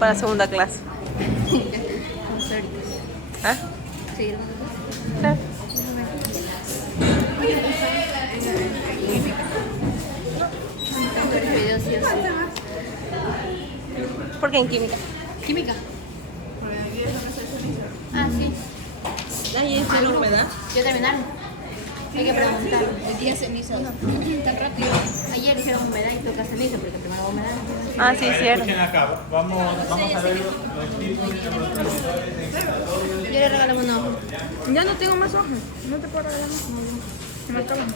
para segunda clase. ¿Ah? Sí. Claro. ¿Por qué en química? Química. Ah, sí. Ahí es la humedad. ¿Ya terminaron? Hay que preguntar. El día ceniza. Tan rápido. Ayer hicieron humedad y toca ceniza porque primero humedad. Ah, sí, cierto. Escuchen acá, vamos a ver los tipos de neurotransmisores excitatorios. Yo le regalo una hoja. Ya no tengo más hojas. No te puedo regalar más. Se me acaban.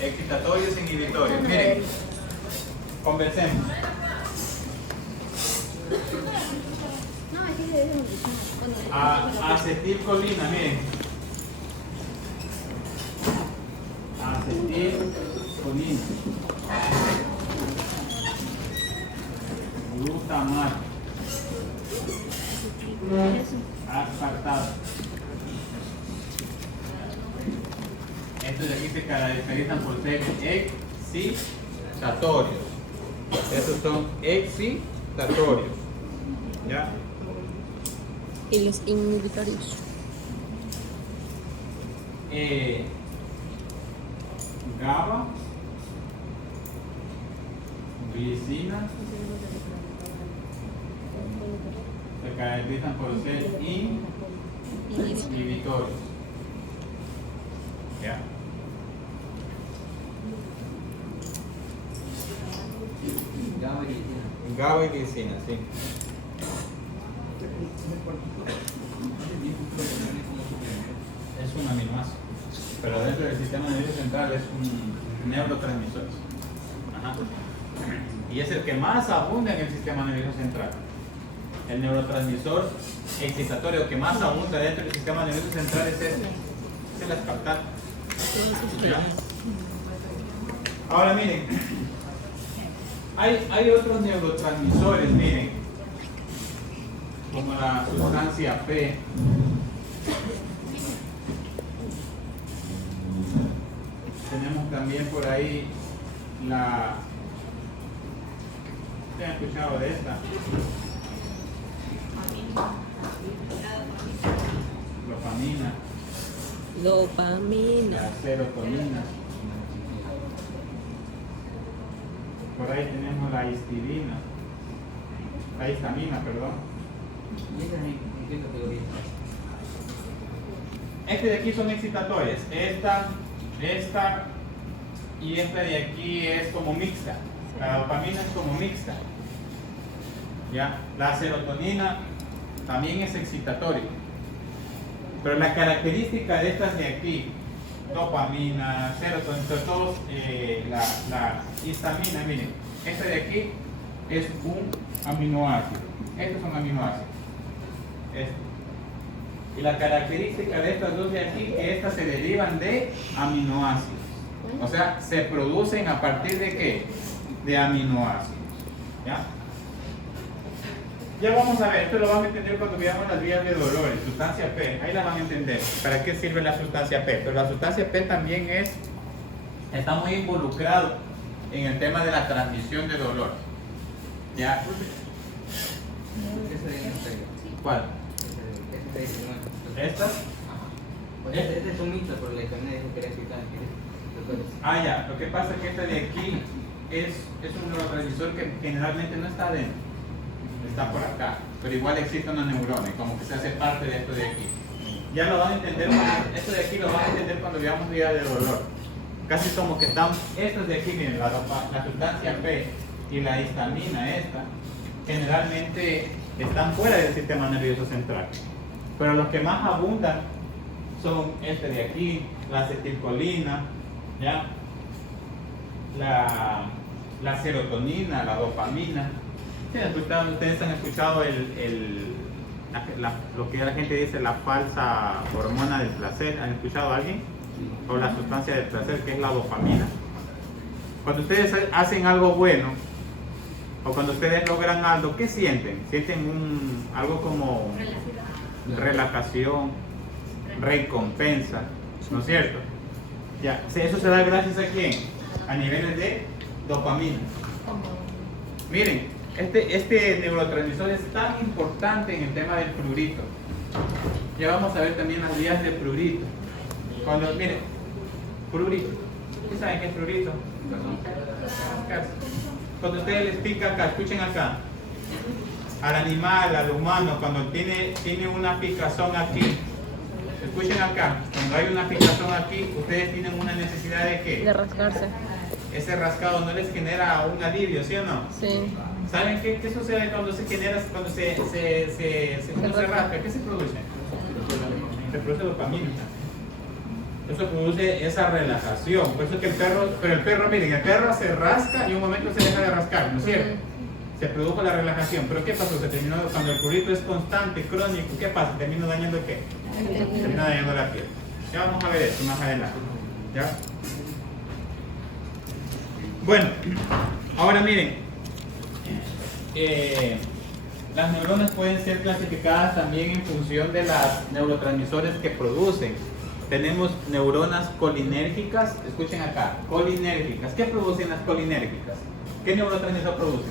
Excitatorios inhibitorios. Miren, conversemos. No, aquí se dice Acetilcolina, miren. Acetilcolina. Glutamato. Aspartato. Estos de aquí se caracterizan por ser excitatorios. Estos son excitatorios. ¿Ya? Y los inhibitorios. GABA, glicina, se caracterizan por ser inhibitorios. ¿Ya? GABA y glicina, sí. Es un aminoácido, pero dentro del sistema nervioso central es un neurotransmisor. Ajá. Y es el que más abunda en el sistema nervioso central. El neurotransmisor excitatorio que más abunda dentro del sistema nervioso central es este, es el aspartato. ¿Ya? Ahora miren, hay otros neurotransmisores, miren, como la sustancia P. Tenemos también por ahí la... ¿Ustedes han escuchado de esta? Dopamina, Dopamina. la serotonina. Por ahí tenemos la histamina, perdón. Este de aquí son excitatorias. Esta y esta de aquí es como mixta. La dopamina es como mixta. ¿Ya? La serotonina también es excitatoria. Pero la característica de estas de aquí, dopamina, serotonina, sobre todo la histamina, miren, esta de aquí es un aminoácido. Estos son aminoácidos. Y la característica de estas dos de aquí, que estas se derivan de aminoácidos. O sea, se producen a partir de ¿qué? De aminoácidos. ¿Ya? Ya vamos a ver, esto lo van a entender cuando veamos las vías de dolor, sustancia P, ahí la van a entender. ¿Para qué sirve la sustancia P? Pero la sustancia P también está muy involucrado en el tema de la transmisión de dolor. ¿Ya? ¿Cuál? ¿Esta? Este es un mito, pero le cambié de que era excitar. Ah, ya, lo que pasa es que esta de aquí es un neurotransmisor que generalmente no está adentro, está por acá, pero igual existe una neurona y como que se hace parte de esto de aquí. Ya lo van a entender, esto de aquí lo van a entender cuando veamos vías de dolor. Casi como que están, estos de aquí, miren, la sustancia P y la histamina esta, generalmente están fuera del sistema nervioso central. Pero los que más abundan son este de aquí, la acetilcolina, ¿ya? La serotonina, la dopamina. Ustedes han escuchado lo que la gente dice la falsa hormona del placer. ¿Han escuchado a alguien? O la sustancia del placer, que es la dopamina. Cuando ustedes hacen algo bueno, o cuando ustedes logran algo, ¿qué sienten? Sienten algo como relajación, recompensa, ¿no es cierto? Ya, eso se da gracias a quién? A niveles de dopamina. Miren, Este neurotransmisor es tan importante en el tema del prurito. Ya vamos a ver también las vías del prurito. Cuando, miren, prurito. ¿Ustedes saben qué es prurito? Cuando ustedes les pica acá, escuchen acá. Al animal, al humano, cuando tiene una picazón aquí, escuchen acá, cuando hay una picazón aquí, ustedes tienen una necesidad de ¿qué? De rascarse. Ese rascado no les genera un alivio, ¿sí o no? Sí. ¿Saben qué sucede cuando se genera, cuando uno se rasca? ¿Qué se produce? Se produce dopamina. Eso produce esa relajación. Por eso que el perro, miren, el perro se rasca y un momento se deja de rascar, ¿no es cierto? Se produjo la relajación. ¿Pero qué pasó? Se terminó, cuando el prurito es constante, crónico, ¿qué pasa? Termina dañando ¿qué? Termina dañando la piel. Ya vamos a ver esto más adelante. ¿Ya? Bueno, ahora miren, las neuronas pueden ser clasificadas también en función de los neurotransmisores que producen. Tenemos neuronas colinérgicas, escuchen acá, colinérgicas. ¿Qué producen las colinérgicas? ¿Qué neurotransmisor producen?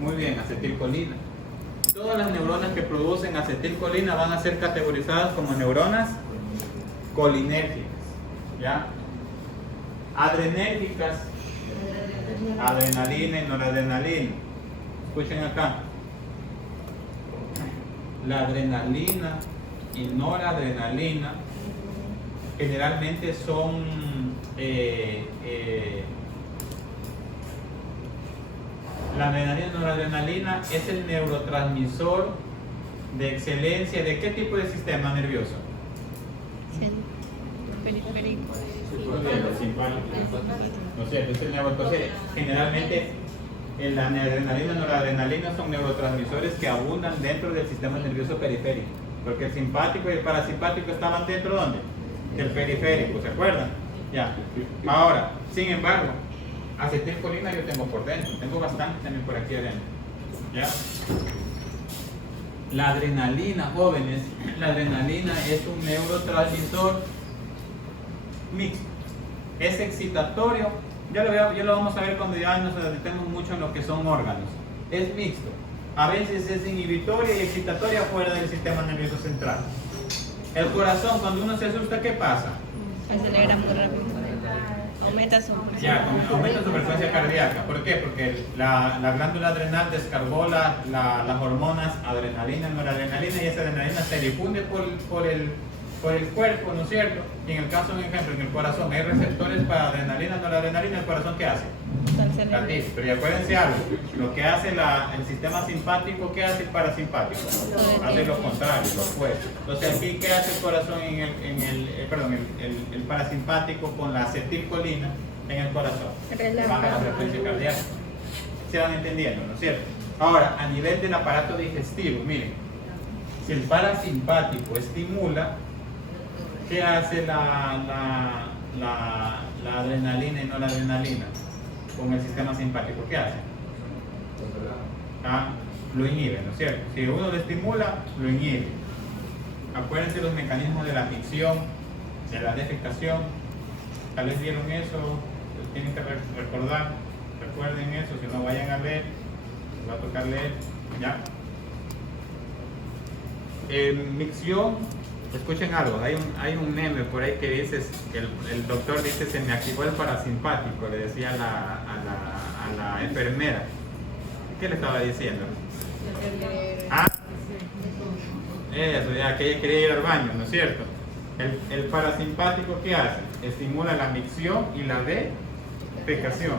Muy bien, acetilcolina. Todas las neuronas que producen acetilcolina van a ser categorizadas como neuronas colinérgicas. ¿Ya? Adrenérgicas, adrenalina y noradrenalina. Escuchen acá. La adrenalina y noradrenalina generalmente son la adrenalina y noradrenalina es el neurotransmisor de excelencia. ¿De qué tipo de sistema nervioso? Periférico. Los simpáticos. No sé, es el neurotransmisor. Generalmente la adrenalina y noradrenalina son neurotransmisores que abundan dentro del sistema nervioso periférico. Porque el simpático y el parasimpático estaban dentro, ¿dónde? Del periférico, ¿se acuerdan? Ya. Ahora, sin embargo, acetilcolina yo tengo por dentro, tengo bastante también por aquí adentro. ¿Ya? La adrenalina, jóvenes, la adrenalina es un neurotransmisor mixto. Es excitatorio, ya lo vamos a ver cuando ya nos dedicamos mucho en lo que son órganos. Es mixto. A veces es inhibitoria y excitatoria fuera del sistema nervioso central. El corazón, cuando uno se asusta, ¿qué pasa? Acelera muy rápido. Aumenta su presión. Ya, aumenta su frecuencia cardíaca. ¿Por qué? Porque la glándula adrenal descargó las hormonas adrenalina y noradrenalina, y esa adrenalina se difunde por el cuerpo, ¿no es cierto? Y en el caso, por ejemplo, en el corazón hay receptores para adrenalina, noradrenalina. ¿El corazón qué hace? Latiz. Pero ya acuérdense algo, lo que hace el sistema simpático, ¿qué hace el parasimpático? Hace lo contrario, lo opuesto. Entonces aquí, ¿qué hace el corazón el parasimpático con la acetilcolina en el corazón? Baja la frecuencia cardíaca. ¿Se van entendiendo, no es cierto? Ahora, a nivel del aparato digestivo, miren, si el parasimpático estimula, ¿qué hace la adrenalina y no la adrenalina con el sistema simpático? ¿Qué hace? Lo inhibe, ¿no es cierto? Si uno lo estimula, lo inhibe. Acuérdense los mecanismos de la micción, de la defecación. Tal vez vieron eso, tienen que recordar. Recuerden eso, si no vayan a leer, les va a tocar leer. ¿Ya? Micción. Escuchen algo, hay un meme por ahí que dice, el doctor dice, se me activó el parasimpático, le decía a la enfermera. ¿Qué le estaba diciendo? Eso, ya que ella quería ir al baño, ¿no es cierto? El parasimpático, ¿qué hace? Estimula la micción y la defecación.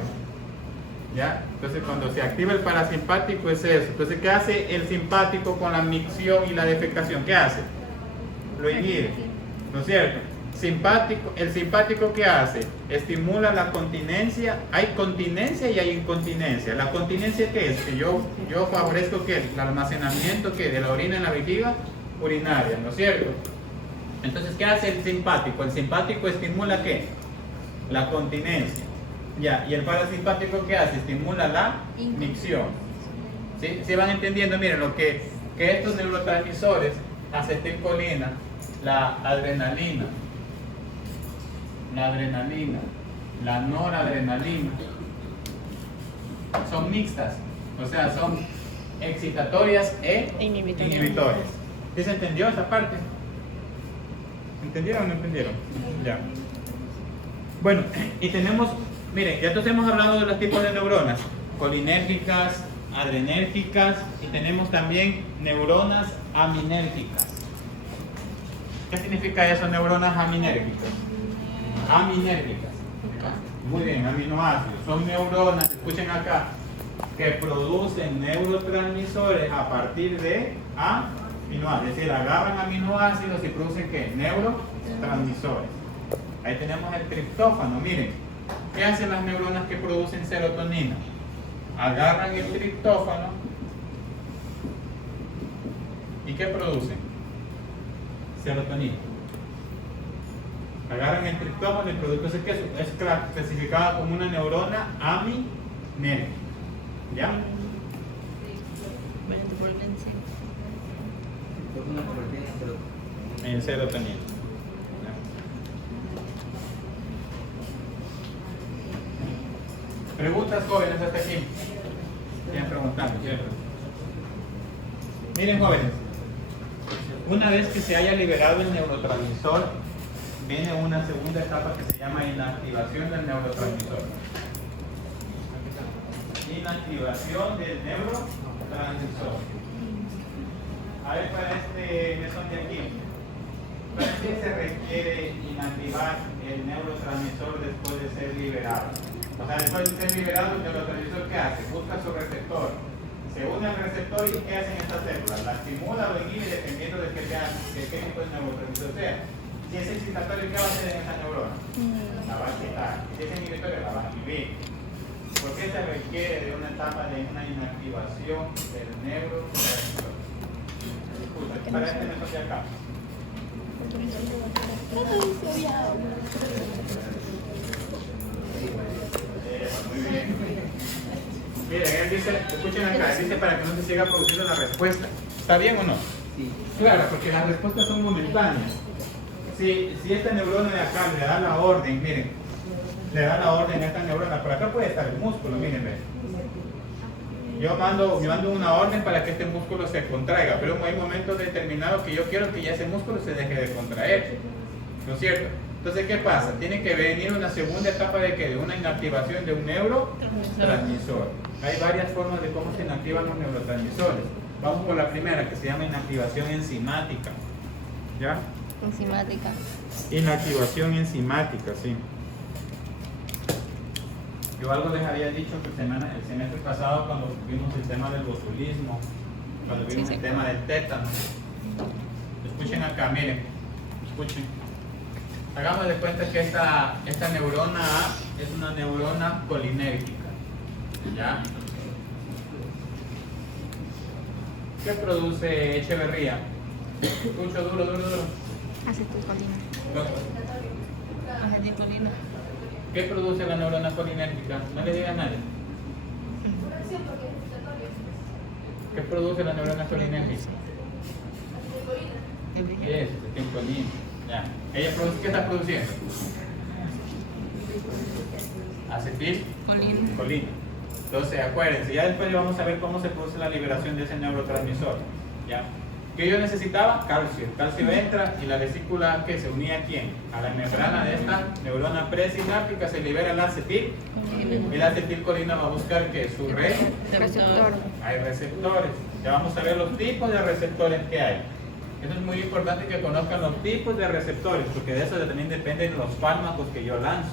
¿Ya? Entonces cuando se activa el parasimpático es eso. Entonces, ¿qué hace el simpático con la micción y la defecación? ¿Qué hace? Lo inhibe, ¿no es cierto? El simpático, ¿qué hace? Estimula la continencia. Hay continencia y hay incontinencia. ¿La continencia qué es? Que yo favorezco ¿qué? El almacenamiento ¿qué? De la orina en la vejiga urinaria, ¿no es cierto? Entonces, ¿qué hace el simpático? El simpático estimula ¿qué? La continencia. Ya, y el parasimpático, ¿qué hace? Estimula la micción. ¿Sí? ¿Sí van entendiendo? Miren, lo que estos neurotransmisores, acetilcolina, la adrenalina, la noradrenalina, son mixtas. O sea, son excitatorias e Inhibitorias. inhibitorias. ¿Sí se entendió esa parte? ¿Entendieron o no entendieron? Ya. Bueno, y tenemos, miren, ya entonces hemos hablado de los tipos de neuronas, colinérgicas, adrenérgicas, y tenemos también neuronas aminérgicas. ¿Qué significa eso, neuronas aminérgicas? Aminérgicas. Muy bien, aminoácidos. Son neuronas, escuchen acá, que producen neurotransmisores a partir de aminoácidos. Es decir, agarran aminoácidos y producen ¿qué? Neurotransmisores. Ahí tenemos el triptófano. Miren, ¿qué hacen las neuronas que producen serotonina? Agarran el triptófano y ¿qué producen? Serotonina. Agarran el triptófano y producen que es clasificada como una neurona aminérgica. ¿Ya? Bueno, por el encima. Por una proteína, pero En serotonina. Preguntas jóvenes hasta aquí. Siguen preguntando, ¿cierto? Miren jóvenes, una vez que se haya liberado el neurotransmisor, viene una segunda etapa que se llama inactivación del neurotransmisor. Inactivación del neurotransmisor. A ver, para este mesón de aquí, ¿para qué se requiere inactivar el neurotransmisor después de ser liberado? O sea, después de ser liberado, el neurotransmisor, ¿qué hace? Busca su receptor. Se une al receptor y ¿qué hacen estas células? La estimula o inhibe dependiendo de qué tipo de neurotransmisor sea. Si es excitatorio, ¿qué va a hacer en esa neurona? La va a excitar. Si es inhibitorio, la va a inhibir. ¿Por qué se requiere de una etapa de una inactivación del neurotransmisor? Disculpa, para este mesón de acá. Muy bien. Miren, él dice, escuchen acá, él dice para que no se siga produciendo la respuesta. ¿Está bien o no? sí. Claro, porque las respuestas son momentáneas. Si esta neurona de acá le da la orden, miren, le da la orden a esta neurona, por acá puede estar el músculo, miren, ven. Yo mando una orden para que este músculo se contraiga, pero hay momentos determinados que yo quiero que ya ese músculo se deje de contraer, ¿no es cierto? Entonces, ¿qué pasa? Tiene que venir una segunda etapa de ¿qué? De una inactivación de un neurotransmisor. Hay varias formas de cómo se inactivan los neurotransmisores. Vamos por la primera, que se llama inactivación enzimática. ¿Ya? Enzimática. Inactivación enzimática, sí. Yo algo les había dicho que el semestre pasado cuando vimos el tema del botulismo, cuando vimos el tema del tétano. Escuchen acá, miren, escuchen. Hagamos de cuenta que esta neurona A es una neurona colinérgica. ¿Ya? ¿Qué produce Echeverría? Escucho duro. Acetilcolina. Acetilcolina. ¿Qué produce la neurona colinérgica? No le diga a nadie. ¿Qué produce la neurona colinérgica? Es acetilcolina. Ya. ¿Ella produce, qué está produciendo? Acetilcolina. Entonces, acuérdense, ya después vamos a ver cómo se produce la liberación de ese neurotransmisor. ¿Ya? ¿Qué yo necesitaba? Calcio. El calcio entra y la vesícula que se unía a quién? A la membrana de esta neurona presináptica se libera el acetil y la acetilcolina va a buscar que su Receptor. hay receptores. Ya vamos a ver los tipos de receptores que hay. Eso es muy importante que conozcan los tipos de receptores, porque de eso también dependen los fármacos que yo lanzo.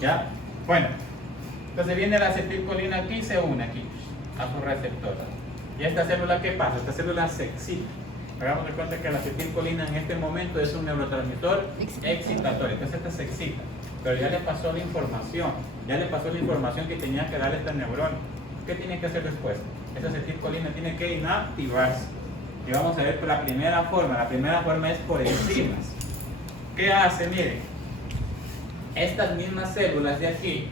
¿Ya? Bueno, entonces viene la acetilcolina aquí y se une aquí a su receptor. ¿Y esta célula qué pasa? Esta célula se excita. Hagamos de cuenta que la acetilcolina en este momento es un neurotransmisor excitatorio. Entonces esta se excita, pero ya le pasó la información. Ya le pasó la información que tenía que darle esta neurona. ¿Qué tiene que hacer después? Esta acetilcolina tiene que inactivarse. Y vamos a ver por la primera forma. La primera forma es por enzimas. ¿Qué hace? Miren, estas mismas células de aquí,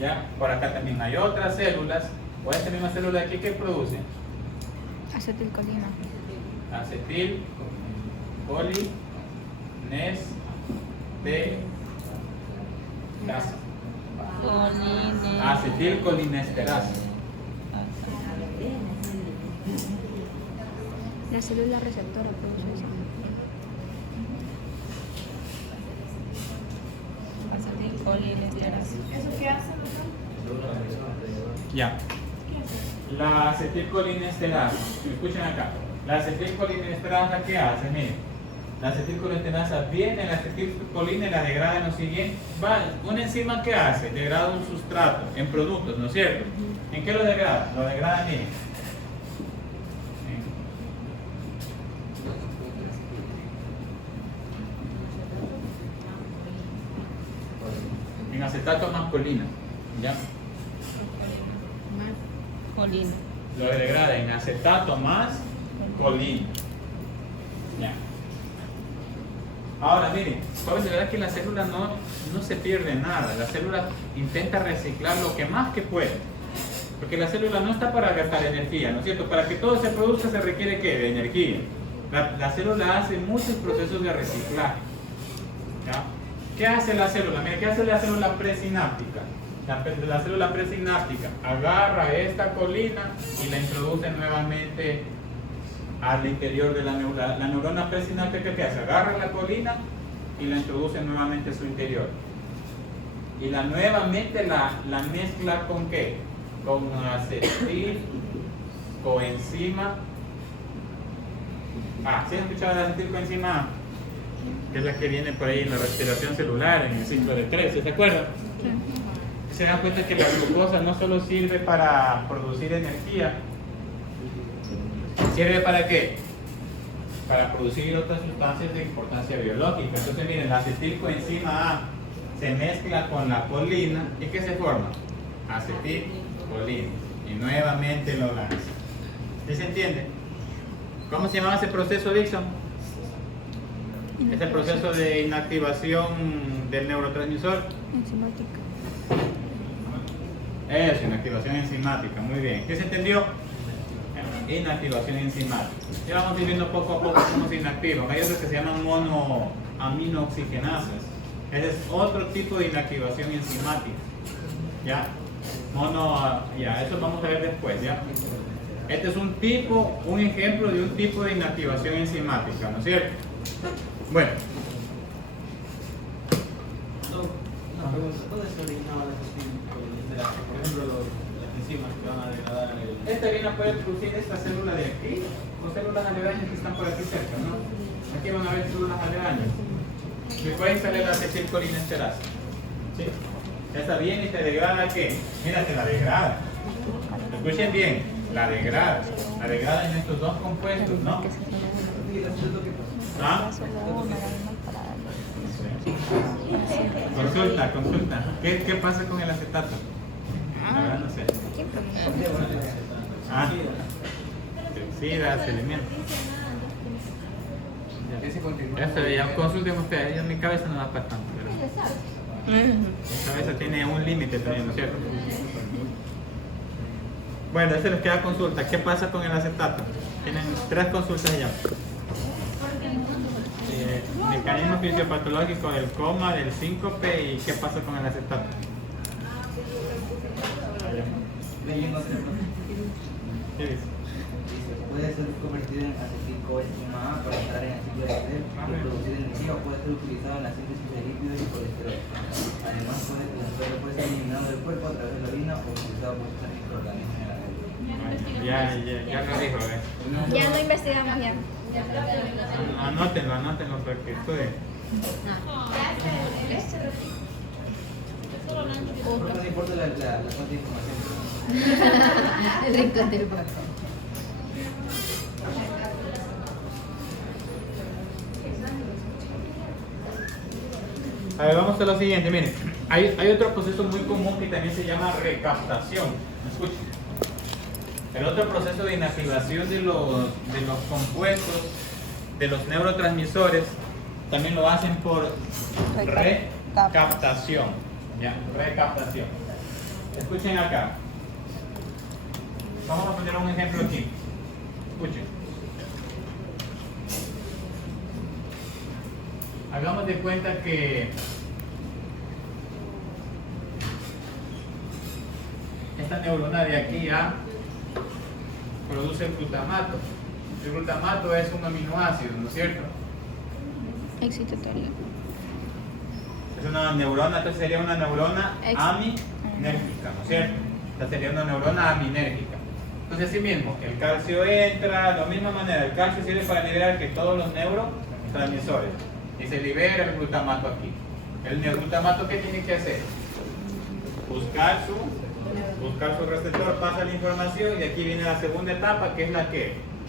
ya, por acá también hay otras células, o esta misma célula de aquí, ¿qué producen? Acetilcolina. Acetilcolinesterasa. Acetilcolinesterasa. La célula receptora produce eso. Acetilcolinesterasa. ¿Eso qué hace? Ya. La acetilcolinesterasa, escuchen acá. La acetilcolinesterasa, ¿qué hace? Miren, la acetilcolinesterasa viene, la acetilcolina y la degrada en lo siguiente. Una enzima, ¿qué hace? Degrada un sustrato en productos, ¿no es cierto? ¿En qué lo degrada? Lo degrada, miren. En acetato masculino, ¿ya? Colina. Lo degrada en acetato más colina. Ya. Ahora miren, jóvenes, de verdad que la célula no se pierde nada. La célula intenta reciclar lo que más que puede. Porque la célula no está para gastar energía, ¿no es cierto? Para que todo se produzca se requiere ¿qué? De energía. La célula hace muchos procesos de reciclaje. ¿Ya? ¿Qué hace la célula? Mira, ¿qué hace la célula presináptica? La célula presináptica agarra esta colina y la introduce nuevamente al interior de la neurona. La neurona presináptica, ¿qué hace? Agarra la colina y la introduce nuevamente a su interior. Y nuevamente la mezcla ¿con qué? Con acetil, coenzima. ¿Sí han escuchado de la acetilcoenzima A? Que es la que viene por ahí en la respiración celular, en el ciclo de Krebs, ¿se acuerdan? Se dan cuenta que la glucosa no solo sirve para producir energía, ¿sirve para qué? Para producir otras sustancias de importancia biológica. Entonces miren, la acetilcoenzima A se mezcla con la colina y ¿qué se forma? Acetilcolina. Y nuevamente lo lanza. ¿Sí se entiende? ¿Cómo se llamaba ese proceso, Dixon? Es el proceso de inactivación del neurotransmisor. Enzimática. Eso, inactivación enzimática, muy bien. ¿Qué se entendió? Inactivación enzimática. Ya vamos a ir viendo poco a poco cómo se inactivan. Hay otros que se llaman monoaminooxigenasas. Ese es otro tipo de inactivación enzimática. ¿Ya? Eso vamos a ver después, ¿ya? Este es un ejemplo de un tipo de inactivación enzimática, ¿no es cierto? Bueno. Una pregunta, ¿dónde se originaba la acetilcolinesterasa? Por ejemplo, las enzimas que van a degradar el... Esta viene a poder producir esta célula de aquí, o células aledañas que están por aquí cerca, ¿no? Aquí van a haber células aledañas. Después sale la acetilcolinesterasa. ¿Sí? Esta viene y te degrada ¿qué? Mira, te la degrada. Escuchen bien, la degrada. La degrada en estos dos compuestos, ¿no? ¿Ah? Consulta. ¿Qué pasa con el acetato? La verdad no sé. Se oxida, se elimina. Eso ya consulten ustedes, yo, mi cabeza no da para tanto, pero mi cabeza tiene un límite también, ¿no es cierto? Bueno, eso les queda consulta. ¿Qué pasa con el acetato? Tienen 3 consultas ya. Mecanismo fisiopatológico del coma, del síncope y qué pasa con el acetato. Leyendo otra cosa. ¿Qué dice? Puede ser convertido en acetilcoenzima A para entrar en el ciclo de Krebs y producir energía o puede ser utilizado en la síntesis de lípidos y colesterol. Además, puede ser eliminado del cuerpo a través de la orina o utilizado por otros microorganismos en la piel. Ya lo dijo, ¿ves? Ya lo investigamos ya. Anótenlo porque estudien. No importa la fuente de información. El rincón del banco. A ver, vamos a lo siguiente, miren. Hay otro proceso muy común que también se llama recaptación. Escuchen. El otro proceso de inactivación de los compuestos, de los neurotransmisores, también lo hacen por recaptación. ¿Ya? Recaptación. Escuchen acá. Vamos a poner un ejemplo aquí. Escuchen. Hagamos de cuenta que esta neurona de aquí A produce glutamato. El glutamato es un aminoácido, ¿no es cierto? Excitatorio. Es una neurona, entonces sería una neurona aminérgica, ¿no es cierto? Esta sería una neurona aminérgica. Entonces, así mismo, el calcio entra de la misma manera. El calcio sirve para liberar que todos los neurotransmisores. Y se libera el glutamato aquí. El glutamato, ¿qué tiene que hacer? Buscar su receptor, pasa la información y aquí viene la segunda etapa, que es la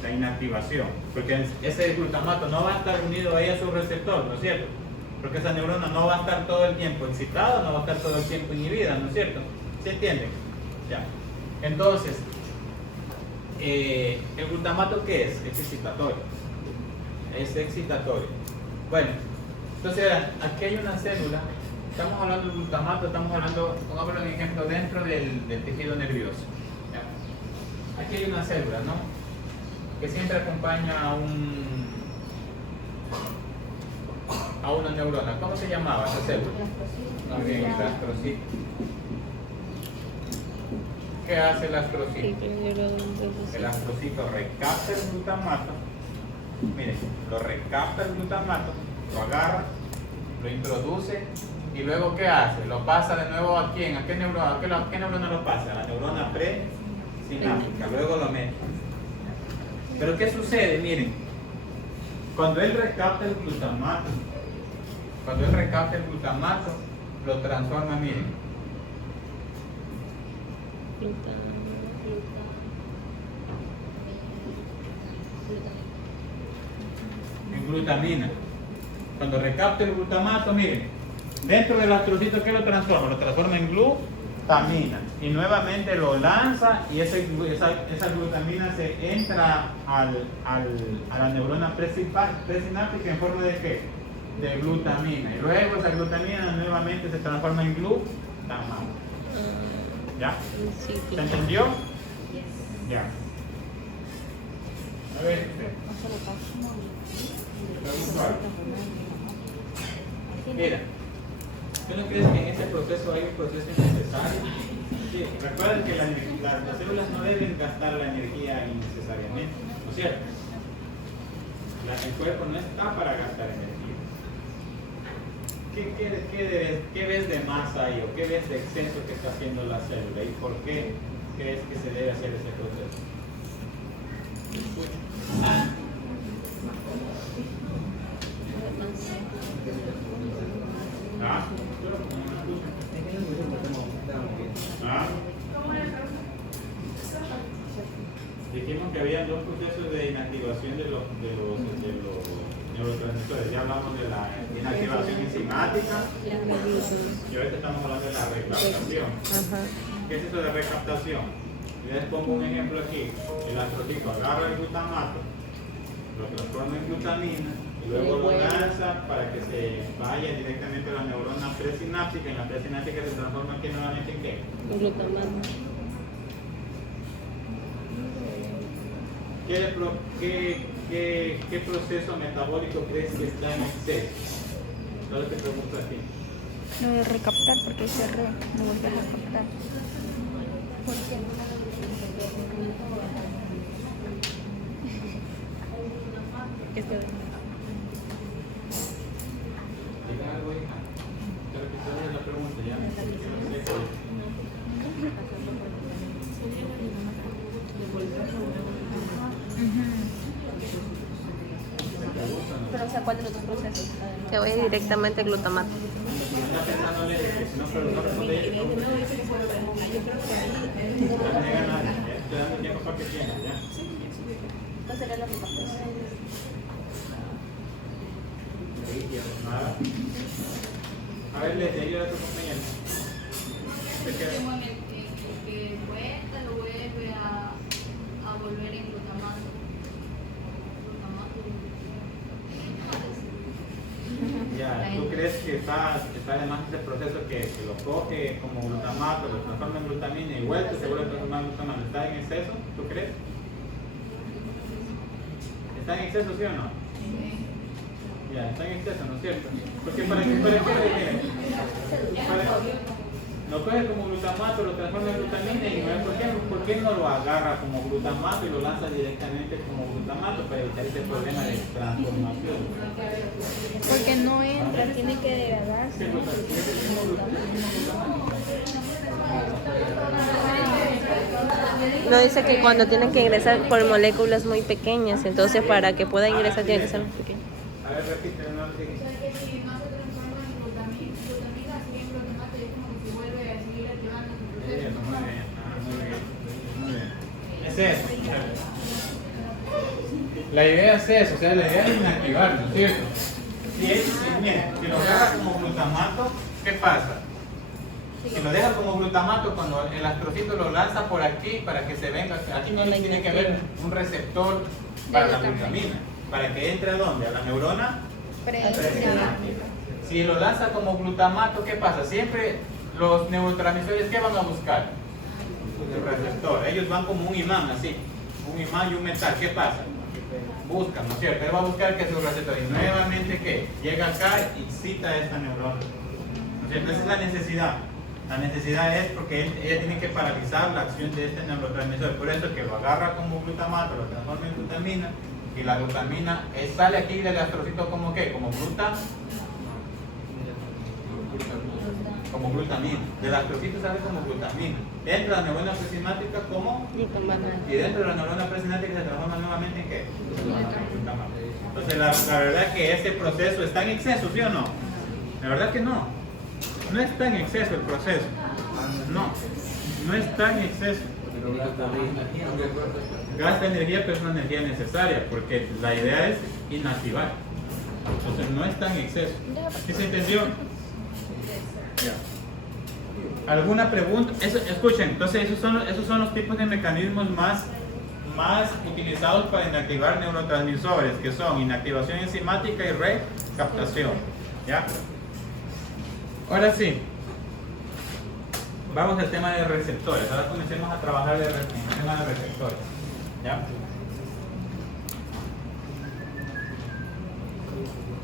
inactivación. Porque ese glutamato no va a estar unido ahí a su receptor, ¿no es cierto? Porque esa neurona no va a estar todo el tiempo excitada, no va a estar todo el tiempo inhibida, ¿no es cierto? ¿Se entiende? Ya. Entonces, ¿el glutamato qué es? Es excitatorio. Es excitatorio. Bueno, entonces aquí hay una célula. Estamos hablando del glutamato, estamos hablando, pongámoslo en ejemplo, dentro del tejido nervioso. ¿Ya? Aquí hay una célula, ¿no? Que siempre acompaña a una neurona. ¿Cómo se llamaba esa célula? Muy bien, el astrocito. ¿Qué hace el astrocito? El astrocito recapta el glutamato. Miren, lo recapta el glutamato, lo agarra, lo introduce y luego ¿qué hace? Lo pasa de nuevo ¿a quién? ¿A qué neurona? ¿A qué neurona lo pasa? A la neurona presináptica. Luego lo mete. Pero ¿qué sucede? Miren, cuando él recapta el glutamato, lo transforma, miren, en glutamina. Cuando recapta el glutamato, miren, dentro del astrocito, ¿qué lo transforma? Lo transforma en glutamina y nuevamente lo lanza y esa glutamina se entra a la neurona presináptica en forma de ¿qué? De glutamina, y luego esa glutamina nuevamente se transforma en glutamato. ¿Ya? ¿Se entendió? Ya. A ver, mira, ¿tú no crees que en ese proceso hay un proceso innecesario? Sí, recuerden que las células no deben gastar la energía innecesariamente, ¿no es cierto? El cuerpo no está para gastar energía. ¿Qué ves de más ahí o qué ves de exceso que está haciendo la célula y por qué crees que se debe hacer ese proceso? ¿Ah? ¿Ah? Dijimos que había dos procesos de inactivación de los neurotransmisores. Ya hablamos de la inactivación enzimática y ahorita estamos hablando de la recaptación. ¿Qué es eso de recaptación? Les pongo un ejemplo aquí. El astrocito agarra el glutamato, lo transforma en glutamina y luego lo lanza para que se vaya directamente a la neurona presináptica. En la presináptica se transforma aquí nuevamente en ¿qué? Glutamato. ¿Qué proceso metabólico crees que está en exceso? Solo te pregunto a ti. Lo de recaptar, porque ese re, lo vuelves a captar. ¿Por qué? ¿Diga algo, hija? Quiero que te hagas la pregunta, ¿ya? Pero, o sea, ¿cuál de los dos procesos? Que voy directamente al glutamato. Está pensando en que si no responde, no llega nadie. Estoy dando tiempo para que tiene, ¿ya? ¿Cuál sería la recaptación? Nada. A ver, les ayuda a tu compañero. Que cuenta lo vuelve a volver en glutamato. Ya, ¿tú crees que está además ese proceso que lo coge como glutamato, lo transforma en glutamina y vuelve, se vuelve a transformar en glutamato? ¿Está en exceso? ¿Tú crees? ¿Está en exceso, sí o no? Ya, está en exceso, ¿no es cierto? Porque para qué requiere? Lo coge como glutamato, lo transforma en glutamina y ¿por qué no lo agarra como glutamato y lo lanza directamente como glutamato para evitar ese problema de transformación? Porque no entra, tiene que degradarse. No, dice que cuando tienen que ingresar por moléculas muy pequeñas, entonces para que pueda ingresar tiene que ser más pequeño. A ver, repite, no O sea, que si no se transforma en glutamina, sigue en glutamato y es como que se vuelve a seguir activando su proceso. muy bien. Es eso. La idea es eso, o sea, la idea es inactivarlo, ¿cierto? Miren, si lo agarra como glutamato, ¿qué pasa? Si lo deja como glutamato, cuando el astrocito lo lanza por aquí para que se venga, aquí no tiene que haber un receptor para la glutamina, para que entre a dónde, a la neurona presináptica. Si lo lanza como glutamato, ¿qué pasa? Siempre los neurotransmisores, ¿qué van a buscar? El receptor. Ellos van como un imán, así, un imán y un metal. ¿Qué pasa? Buscan, ¿no es cierto? Él va a buscar que su receptor, y nuevamente ¿qué? Llega acá y cita esta neurona. ¿No es cierto? Esa es la necesidad. La necesidad es porque ella tiene que paralizar la acción de este neurotransmisor. Por eso es que lo agarra como glutamato, lo transforma en glutamina, y la glutamina sale aquí del astrocito como ¿qué? Como glutamina. Del astrocito sale como glutamina. Dentro de la neurona presináptica como y dentro de la neurona presináptica se transforma nuevamente en ¿qué? Glutamato. Entonces la verdad es que ese proceso está en exceso, ¿sí o no? La verdad que no. No está en exceso el proceso. No está en exceso. Gasta energía, pero es una energía necesaria, porque la idea es inactivar. Entonces no está en exceso. ¿Sí se entendió? Ya. ¿Alguna pregunta? Escuchen, entonces esos son los tipos de mecanismos más utilizados para inactivar neurotransmisores, que son inactivación enzimática y recaptación. ¿Ya? Ahora sí, vamos al tema de receptores. Ahora comencemos a trabajar en el tema de receptores. ¿Ya?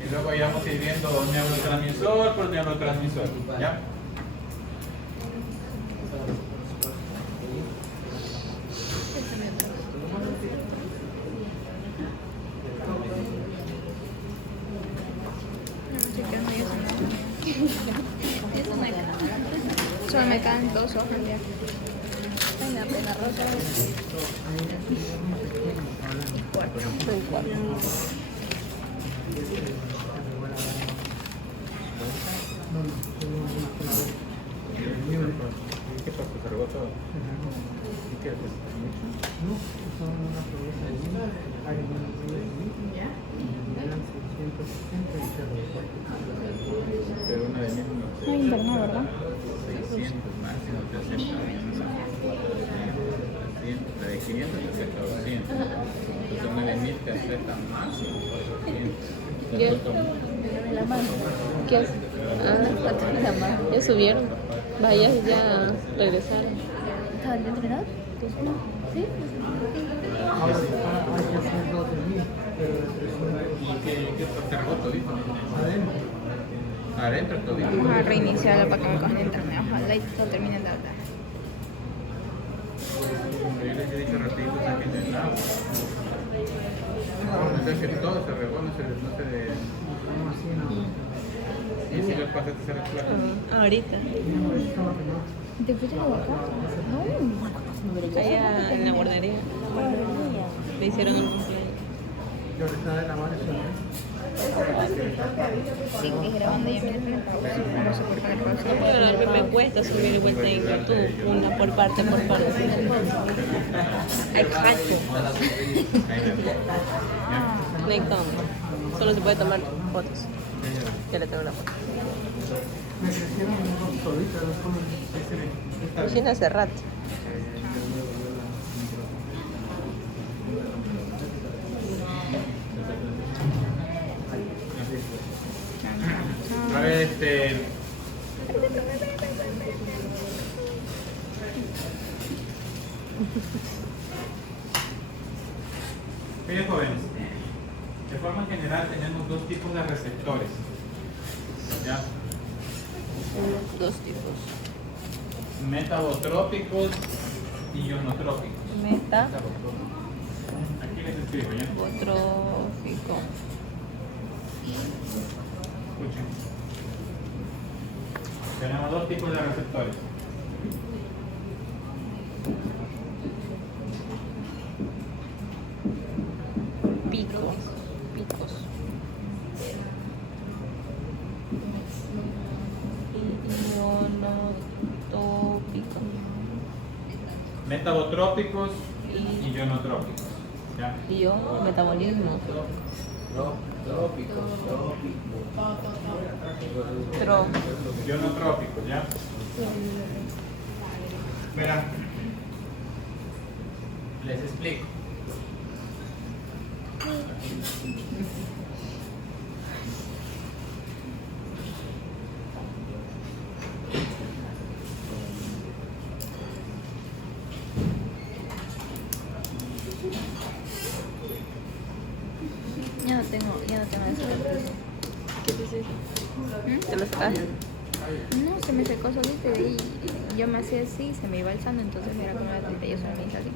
Y luego ya vamos a ir viendo neurotransmisor por neurotransmisor. ¿Ya? Solo me caen 2 hojas ya. Ay, la pena rosa. 4. ¿Qué pasó? ¿Se regó todo? ¿Y qué haces? No, son una promesa de vida. Hay una ¿Ya? eran 660 y se regó. Pero una de 1.000 No hay internet, ¿verdad? 600 máximo, 300. La de 500 te acepta 200. Entonces una de 1000 te acepta máximo 400. ¿Qué es? Ya subieron. Vaya, ya regresaron. ¿Estaban de entrenar? ¿Sí? Ahora hay que hacer 12.000, pero ¿Y qué te regó todito? adentro. Adentro todito. Vamos a reiniciarlo para que me cojan internet. Ojalá y no terminen de hablar. Yo les he dicho rapidito saquen del agua. No sé que todo se regó, no se ¿Y si los pasaste a hacer el plato? Ahorita. ¿Te fuiste a la casa? No. Allá en la guardería. Le hicieron el cumpleaños. Yo ahorita de la madre Sí, que grabando ya me no sé por qué le pasó. Pero a mí me cuesta subir vuelta en YouTube, una por parte. Exacto. No hay cómo. Solo se puede tomar fotos. Yo le tengo la foto. me crecieron unos solitas, los comen. Cocina hace rato. A ver, Bien, jóvenes, de forma general tenemos dos tipos de receptores. ¿Ya? 2 tipos. metabotrópicos y ionotrópicos. Aquí les escribo ya. Botrófico. Escuchen. Tenemos dos tipos de receptores. Picos. Ionotópico. Metabotrópicos y ionotrópicos. ¿Ya? Ion, metabolismo. Tro. Ionotrópicos, ¿ya? Verán. Les explico. Ya no tengo eso. ¿Qué te hiciste? ¿Te lo sacas? No, se me secó solito y yo me hacía así, se me iba alzando, entonces era como la tita, yo solo me hice así.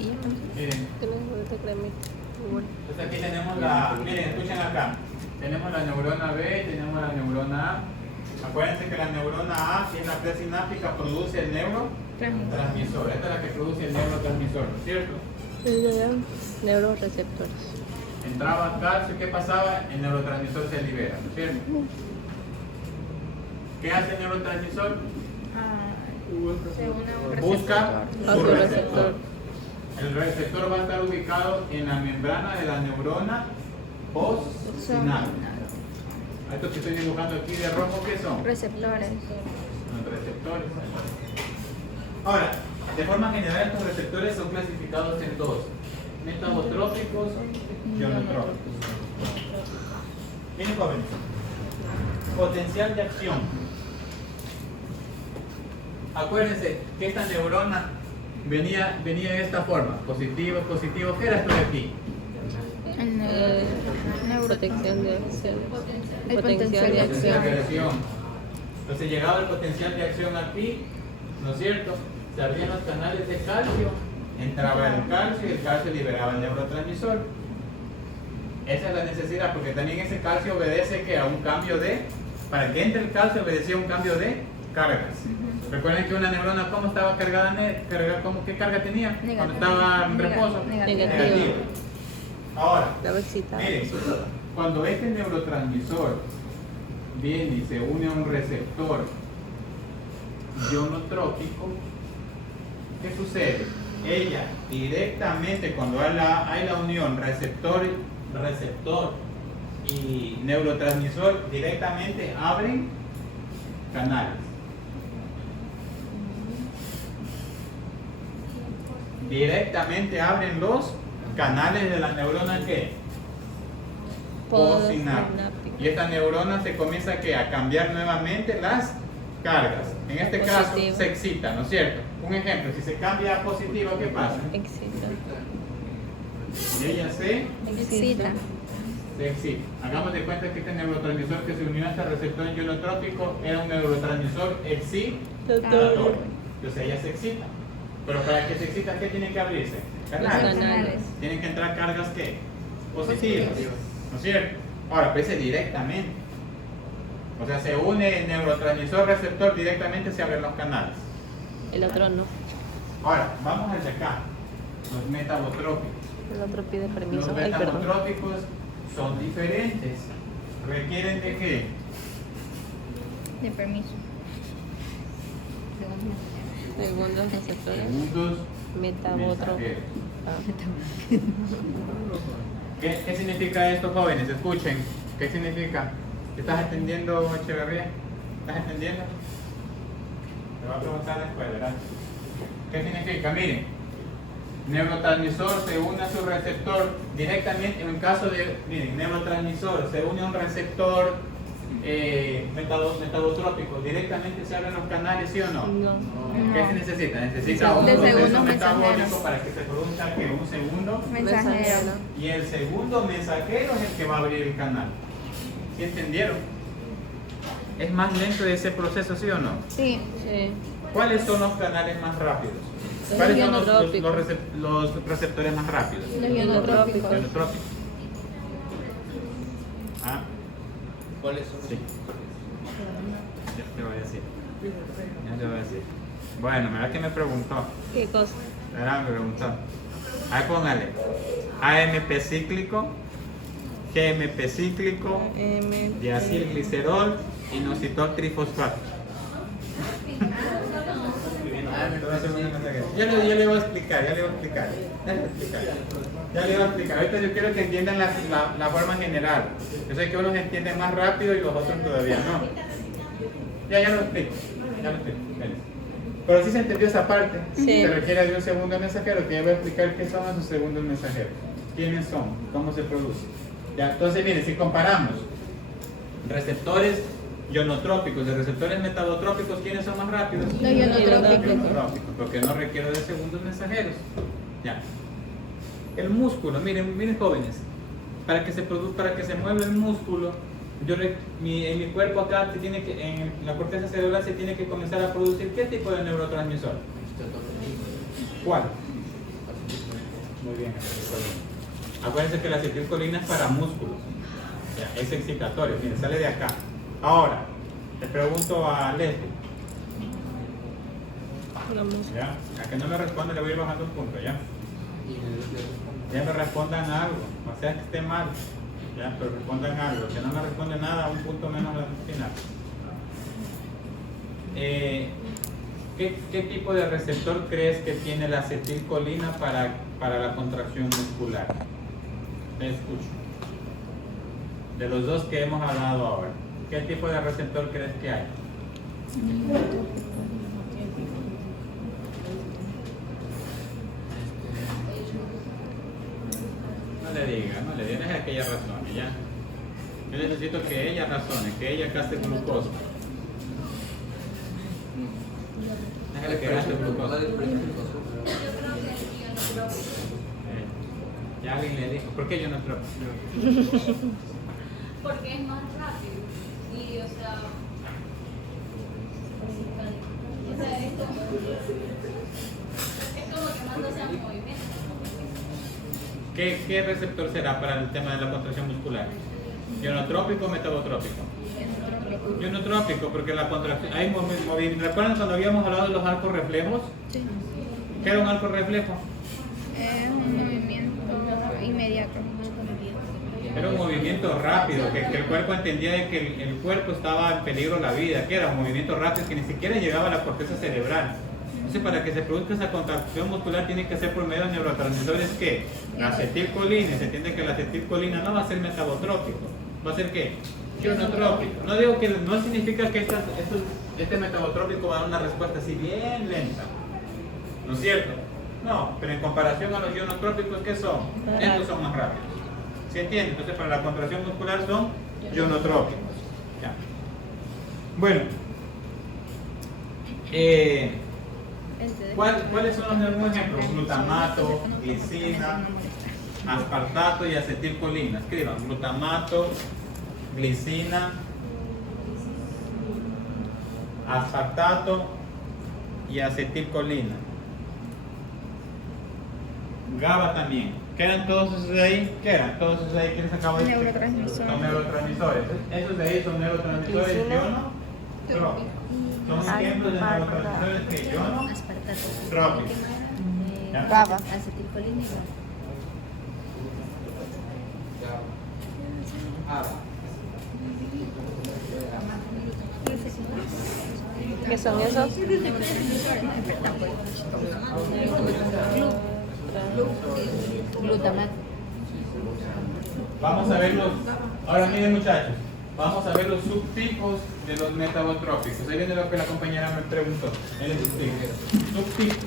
Y ya, Miren. ¿Qué le dejo de esta cremita? Igual. Entonces aquí tenemos la, miren, escuchen acá. Tenemos la neurona B, tenemos la neurona A. Acuérdense que la neurona A, que es la presináptica, produce el neurotransmisor. Esta es la que produce el neurotransmisor, ¿no es cierto? Neuroreceptores. Entraba calcio, ¿qué pasaba? El neurotransmisor se libera, ¿no es cierto? ¿Qué hace el neurotransmisor? se une a un Busca receptor. su receptor. El receptor va a estar ubicado en la membrana de la neurona postsináptica. Estos que estoy dibujando aquí de rojo, ¿qué son? Receptores. Los receptores. Ahora, de forma general estos receptores son clasificados en dos: metabotrópicos y ionotrópicos. Miren, jóvenes, potencial de acción. Acuérdense que esta neurona venía de esta forma: positivo, positivo. ¿Qué era esto de aquí? Protección de acción. El Potencial de acción. De acción. Entonces, llegado el potencial de acción aquí, ¿no es cierto? Se abrían los canales de calcio, entraba el calcio y el calcio liberaba el neurotransmisor. Esa es la necesidad, porque también ese calcio obedece que a un cambio de, para que entre el calcio obedecía a un cambio de cargas. Recuerden que una neurona, ¿cómo estaba cargada? ¿Qué carga tenía? Cuando estaba en reposo. Negativo. Ahora, La excitada. miren, cuando este neurotransmisor viene y se une a un receptor ionotrópico, ¿qué sucede? Ella directamente, cuando hay la unión receptor y neurotransmisor, directamente abren canales. Directamente abren los canales de la neurona que postsináptica. Y esta neurona se comienza a cambiar nuevamente las cargas. En este caso se excita, ¿no es cierto? Un ejemplo, si se cambia a positiva, ¿qué pasa? Excita. Y ella se Excita. excita. Hagamos de cuenta que este neurotransmisor que se unió a este receptor ionotrópico era un neurotransmisor excitatorio. Entonces ella se excita. Pero para que se excita, ¿qué tiene que abrirse? Canales. Tienen que entrar cargas ¿qué? Positivas, ¿no es cierto? Ahora, pues directamente. O sea, se une el neurotransmisor receptor, directamente se abren los canales. El otro no. Ahora, vamos al de acá, los metabotrópicos. El otro pide permiso. Los Ay, perdón. metabotrópicos son diferentes. ¿Requieren de qué? De permiso. Segundos receptores. Segundos Metabotro. mensajeros. Ah. ¿Qué significa esto, jóvenes? Escuchen. ¿Qué significa? ¿Estás entendiendo, Echeverría? ¿Estás entendiendo? Te voy a preguntar después, ¿verdad? ¿Qué significa? Miren, neurotransmisor se une a su receptor directamente. En el caso de, miren, neurotransmisor se une a un receptor metabotrópico, directamente se abren los canales, ¿sí o no? No. ¿Qué se necesita? Necesita un De proceso segundos metabólico mensajeros. para que se produzca que un segundo. Mensajero. Y el segundo mensajero es el que va a abrir el canal. ¿Sí entendieron? ¿Es más lento ese proceso, sí o no? Sí. Sí. ¿Cuáles son los canales más rápidos? Los ¿Cuáles son ionotrópicos. los receptores más rápidos? Los ionotrópicos. Ionotrópicos. Ah, ¿Cuáles son? sí. Ya te voy a decir. Ya te voy a decir. Bueno, ¿verdad que me preguntó? ¿Qué cosa? ¿Verdad? Me preguntó. Ahí póngale. AMP cíclico, GMP cíclico, diacilglicerol, inositol trifosfato. Ya le voy a explicar. Ahorita yo quiero que entiendan la forma general. Yo sé que unos entienden más rápido y los otros todavía no. Ya lo explico. Espérense. Pero si se entendió esa parte, Sí. se requiere de un segundo mensajero, que ya voy a explicar qué son esos segundos mensajeros. ¿Quiénes son? ¿Cómo se produce? Ya, entonces miren, si comparamos receptores ionotrópicos de receptores metabotrópicos, ¿quiénes son más rápidos? Los ionotrópicos. Ionotrópicos, porque no requiere de segundos mensajeros. Ya. El músculo, miren jóvenes, para que se mueva el músculo, en mi cuerpo acá en la corteza cerebral se tiene que comenzar a producir ¿qué tipo de neurotransmisor? ¿Cuál? Muy bien. Acuérdense que la acetilcolina es para músculos. Ya, es excitatorio, miren, sale de acá. Ahora, le pregunto a Leslie. ¿Ya? A que no me responde le voy a ir bajando un punto, ¿ya? Ya me respondan algo, o sea que esté mal. Ya, pero respondan algo. Si no me responde nada, un punto menos al final. ¿Qué tipo de receptor crees que tiene la acetilcolina para la contracción muscular? Te escucho. De los dos que hemos hablado ahora, ¿qué tipo de receptor crees que hay? No le diga, deja que ella razone, ya. Yo necesito que ella razone, que ella gaste glucosa. Déjale que gaste glucosa. Ya alguien le dijo, ¿por qué yo no creo? Porque es más rápido. Y, o sea, es como que más hacia movimiento. ¿Qué receptor será para el tema de la contracción muscular? ¿Ionotrópico o metabotrópico? Ionotrópico, porque la contracción. Hay movimiento. ¿Recuerdan cuando habíamos hablado de los arcos reflejos? Sí. ¿Qué era un arco reflejo? Es un movimiento inmediato. Era un movimiento rápido, que el cuerpo entendía de que el cuerpo estaba en peligro la vida, que era un movimiento rápido que ni siquiera llegaba a la corteza cerebral. Entonces, para que se produzca esa contracción muscular tiene que ser por medio de neurotransmisores que la acetilcolina, y se entiende que la acetilcolina no va a ser metabotrópico, va a ser ¿qué? Ionotrópico. No digo que no significa que este metabotrópico va a dar una respuesta así bien lenta, ¿no es cierto? No, pero en comparación a los ionotrópicos, ¿qué son? Estos son más rápidos. ¿Se entiende? Entonces, para la contracción muscular son ionotrópicos. Ya. Bueno, ¿cuáles son los nuevos ejemplos? Glutamato, glicina, aspartato y acetilcolina. Escriban: glutamato, glicina, aspartato y acetilcolina. GABA también. ¿Qué eran todos esos de ahí? ¿Qué eran todos esos de ahí que les acabo de decir? Neurotransmisores. Son neurotransmisores. Esos de ahí son neurotransmisores iono trópico. Son ejemplos de neurotransmisores que iono trópico. ¿Ya? GABA. Acetilcolina y ¿Qué son esos? glutamato. Vamos a ver ahora miren muchachos, vamos a ver los subtipos de los metabotrópicos. Ahí viene lo que la compañera me preguntó. El subtipo.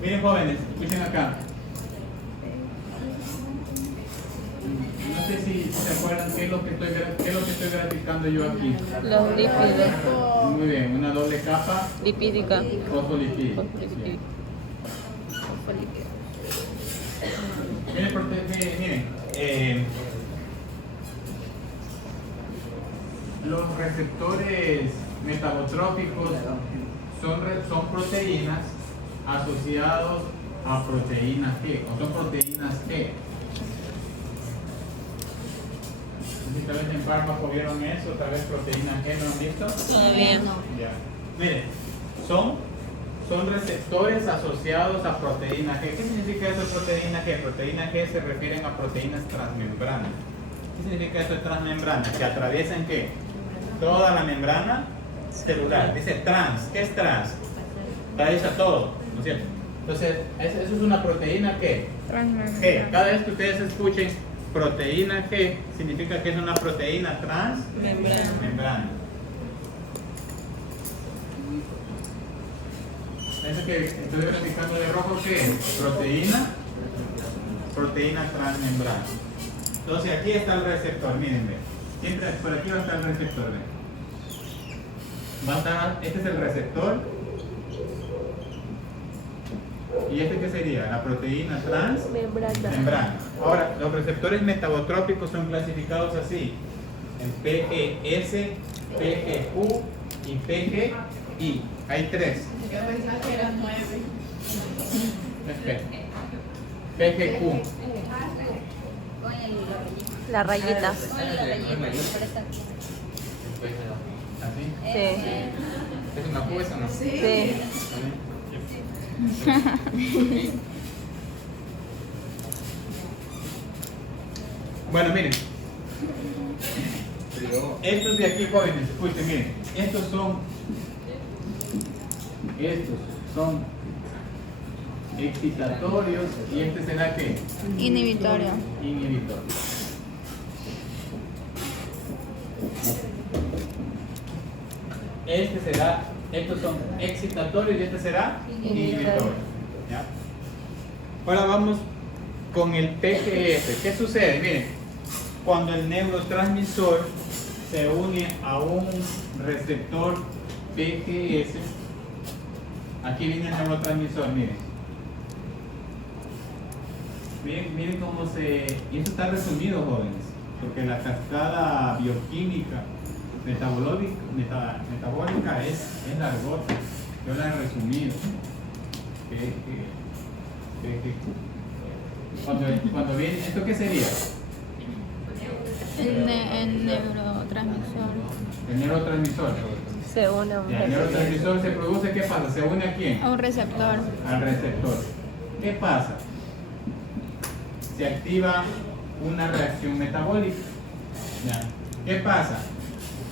Miren jóvenes, escuchen si se acuerdan qué es lo que estoy graficando yo aquí. Los lípidos. Muy bien, una doble capa Lipídica. fosfolipídica. Fosfolipídica. Miren, los receptores metabotróficos son proteínas asociados a proteínas G, o son proteínas G. Si tal vez en fármaco vieron eso, tal vez proteínas G, ¿no han visto? Todavía. Ya. Miren, son receptores asociados a proteína G. ¿Qué significa eso de proteína G? Proteína G se refieren a proteínas transmembranas. ¿Qué significa eso de transmembrana? Que atraviesan ¿qué? Toda la membrana celular. Dice trans. ¿Qué es trans? Atraviesa todo, ¿no es cierto? Entonces, eso es una proteína ¿qué? G. Cada vez que ustedes escuchen proteína G, significa que es una proteína transmembrana. Eso que estoy graficando de rojo, ¿qué es? Proteína transmembrana. Entonces aquí está el receptor, miren, siempre por aquí va a estar el receptor, va a estar, este es el receptor. ¿Y este qué sería? La proteína transmembrana. Ahora, los receptores metabotrópicos son clasificados así, en PGS, PGQ y PGI. Hay tres. Yo pensaba que eran 9. PGQ. La rayita. ¿Así? Sí. ¿Es una Q esa o no? Sí. Bueno, miren. Estos de aquí, jóvenes, escuchen, miren. Estos son excitatorios y este será ¿qué? Inhibitorio. Inhibitorio. Estos son excitatorios y este será inhibitorio. ¿Ya? Ahora vamos con el PGS. ¿Qué sucede? Miren, cuando el neurotransmisor se une a un receptor PGS, aquí viene el neurotransmisor, miren. Miren cómo se... Y esto está resumido, jóvenes, porque la cascada bioquímica metabólica es largota. Yo la he resumido. Cuando viene, ¿esto qué sería? El neurotransmisor. El neurotransmisor. Se une a un El neurotransmisor se produce, ¿qué pasa? ¿Se une a quién? A un receptor. Al receptor. ¿Qué pasa? Se activa una reacción metabólica. ¿Ya? ¿Qué pasa?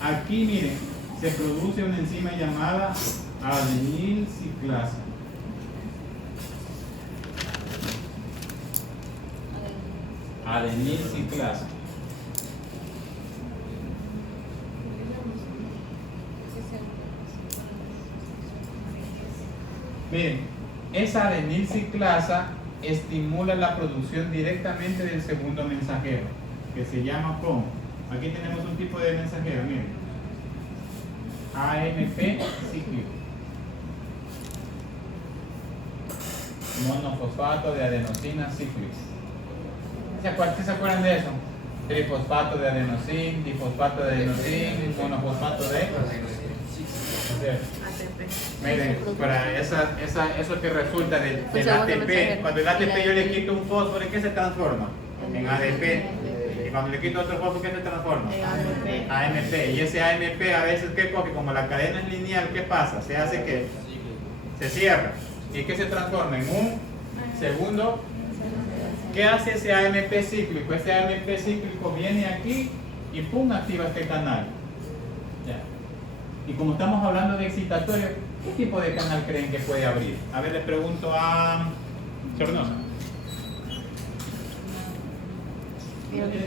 Aquí, miren, se produce una enzima llamada adenilciclasa. Adenilciclasa. Miren, esa adenilciclasa estimula la producción directamente del segundo mensajero, que se llama POM. Aquí tenemos un tipo de mensajero, miren. AMP cíclico. Monofosfato de adenosina cíclica. ¿Se acuerdan de eso? Trifosfato de adenosina, difosfato de adenosina, monofosfato de... Miren, para eso que resulta del ATP, cuando el ATP yo le quito un fósforo, ¿en qué se transforma? En ADP. Y cuando le quito otro fósforo, ¿qué se transforma? En AMP. Y ese AMP a veces, ¿qué coge? Como la cadena es lineal, ¿qué pasa? Se hace que se cierra. ¿Y qué se transforma? En un segundo. ¿Qué hace ese AMP cíclico? Ese AMP cíclico viene aquí y ¡pum! Activa este canal. Ya. Y como estamos hablando de excitatorio, ¿qué tipo de canal creen que puede abrir? A ver, le pregunto a Sornosa.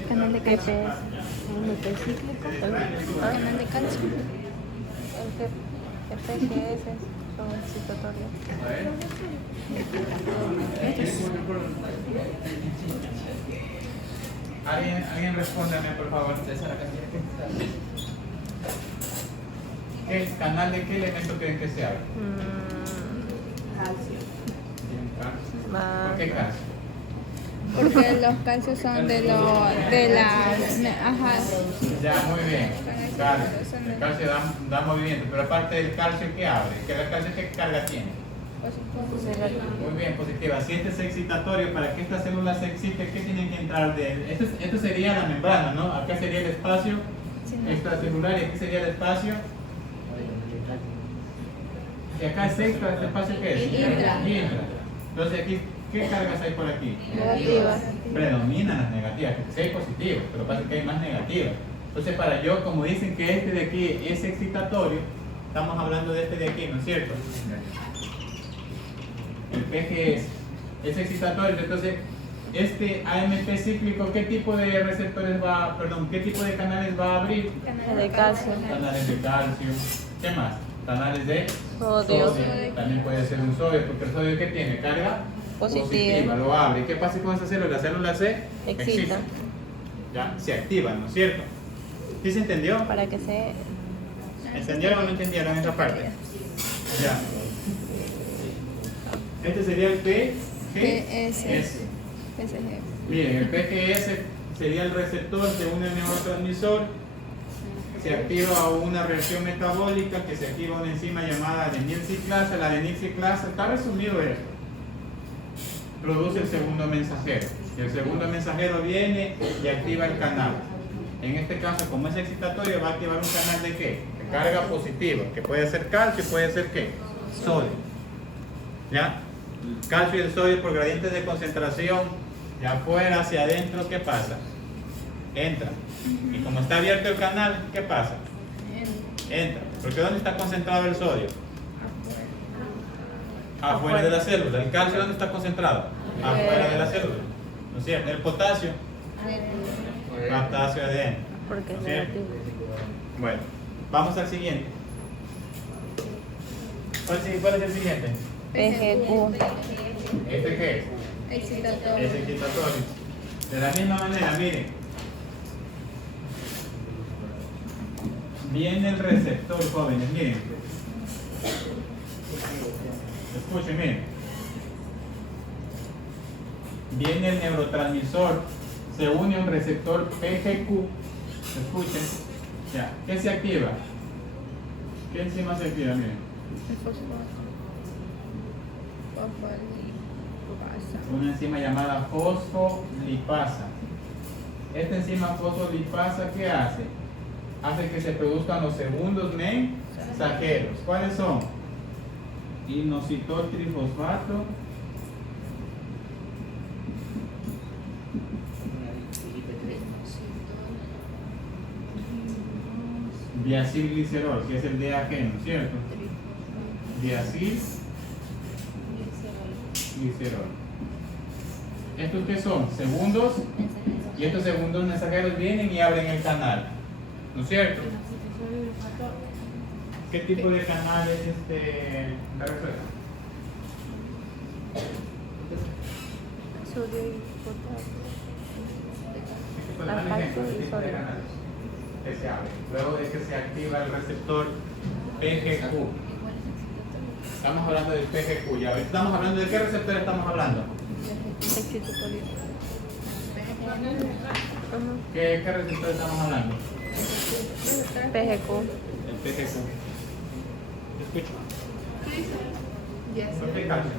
Canal de calcio. MP cíclico. Canal de calcio. El PGS son excitatorios. A ver. ¿Alguien respóndame, por favor? ¿Qué canal de qué elemento creen que se abre? ¿Por qué calcio? Porque los calcios son de la... Ajá. Ya, muy bien. Calcio. El calcio da movimiento, pero aparte del calcio, ¿qué abre? ¿El calcio qué carga tiene? Muy bien, positiva. Si este es excitatorio, para que esta célula se excite, ¿qué tienen que entrar de él? Esto sería la membrana, ¿no? Acá sería el espacio extracelular y aquí sería el espacio. Y acá es extra, ¿este espacio qué es? Intra. Entonces aquí, ¿qué cargas hay por aquí? Negativas. Predominan las negativas, que sí hay positivos, pero pasa que hay más negativas. Entonces para yo, como dicen que este de aquí es excitatorio, estamos hablando de este de aquí, ¿no es cierto? El PGS es excitatorio, entonces este AMP cíclico, ¿qué tipo de receptores qué tipo de canales va a abrir? De calcio. Canales de calcio, ¿qué más? Canales de Sodio. También puede ser un sodio, porque el sodio ¿qué tiene? Carga Positiva. lo abre. ¿Y qué pasa con esa célula? La célula se Excita. Ya, se activa, ¿no es cierto? ¿Sí se entendió? Para que se... ¿Entendieron o no entendieron esa parte? Ya. Este sería el PGS. PSG. Miren, el PGS sería el receptor de un neurotransmisor. Se activa a una reacción metabólica que se activa una enzima llamada adenilciclasa. La adenilciclasa, está resumido esto, produce el segundo mensajero. Y el segundo mensajero viene y activa el canal. En este caso, como es excitatorio, va a activar un canal de ¿qué? De carga positiva, que puede ser calcio y puede ser ¿qué? Sodio. ¿Ya? Calcio y el sodio por gradientes de concentración, de afuera hacia adentro, ¿qué pasa? Entra. Y como está abierto el canal, ¿qué pasa? Entra. Porque ¿dónde está concentrado el sodio? Afuera de la célula. ¿El calcio dónde está concentrado? Afuera de la célula. ¿No es cierto? El potasio. Potasio adentro. Porque es ¿No es cierto? negativo. Bueno, vamos al siguiente. ¿Cuál es el siguiente? PGQ. ¿Este qué es? Excitatorio. Es excitatorio. De la misma manera, miren. Viene el receptor, jóvenes, miren. Escuchen, miren. Viene el neurotransmisor, se une a un receptor PGQ. Escuchen. Ya, ¿qué se activa? ¿Qué enzima se activa? Miren. El fosfato. Fosfolipasa. Una enzima llamada fosfolipasa. Esta enzima fosfolipasa, ¿qué hace? Hace que se produzcan los segundos mensajeros. ¿Cuáles son? Inositol trifosfato, diacilglicerol, que es el DAG, ¿no es cierto? Diacilglicerol. ¿Estos qué son? Segundos. Y estos segundos mensajeros vienen y abren el canal, ¿no es cierto? ¿Qué tipo de canal es la respuesta? Sodio y potasio. ¿Qué tipo de canales que se abre luego de que se activa el receptor PGQ? Estamos hablando del PGQ, ya. Estamos hablando de qué receptor estamos hablando. Excitatorio. ¿Qué receptor estamos hablando? PGQ. El PGQ. ¿Te escucho? ¿Por qué calcio?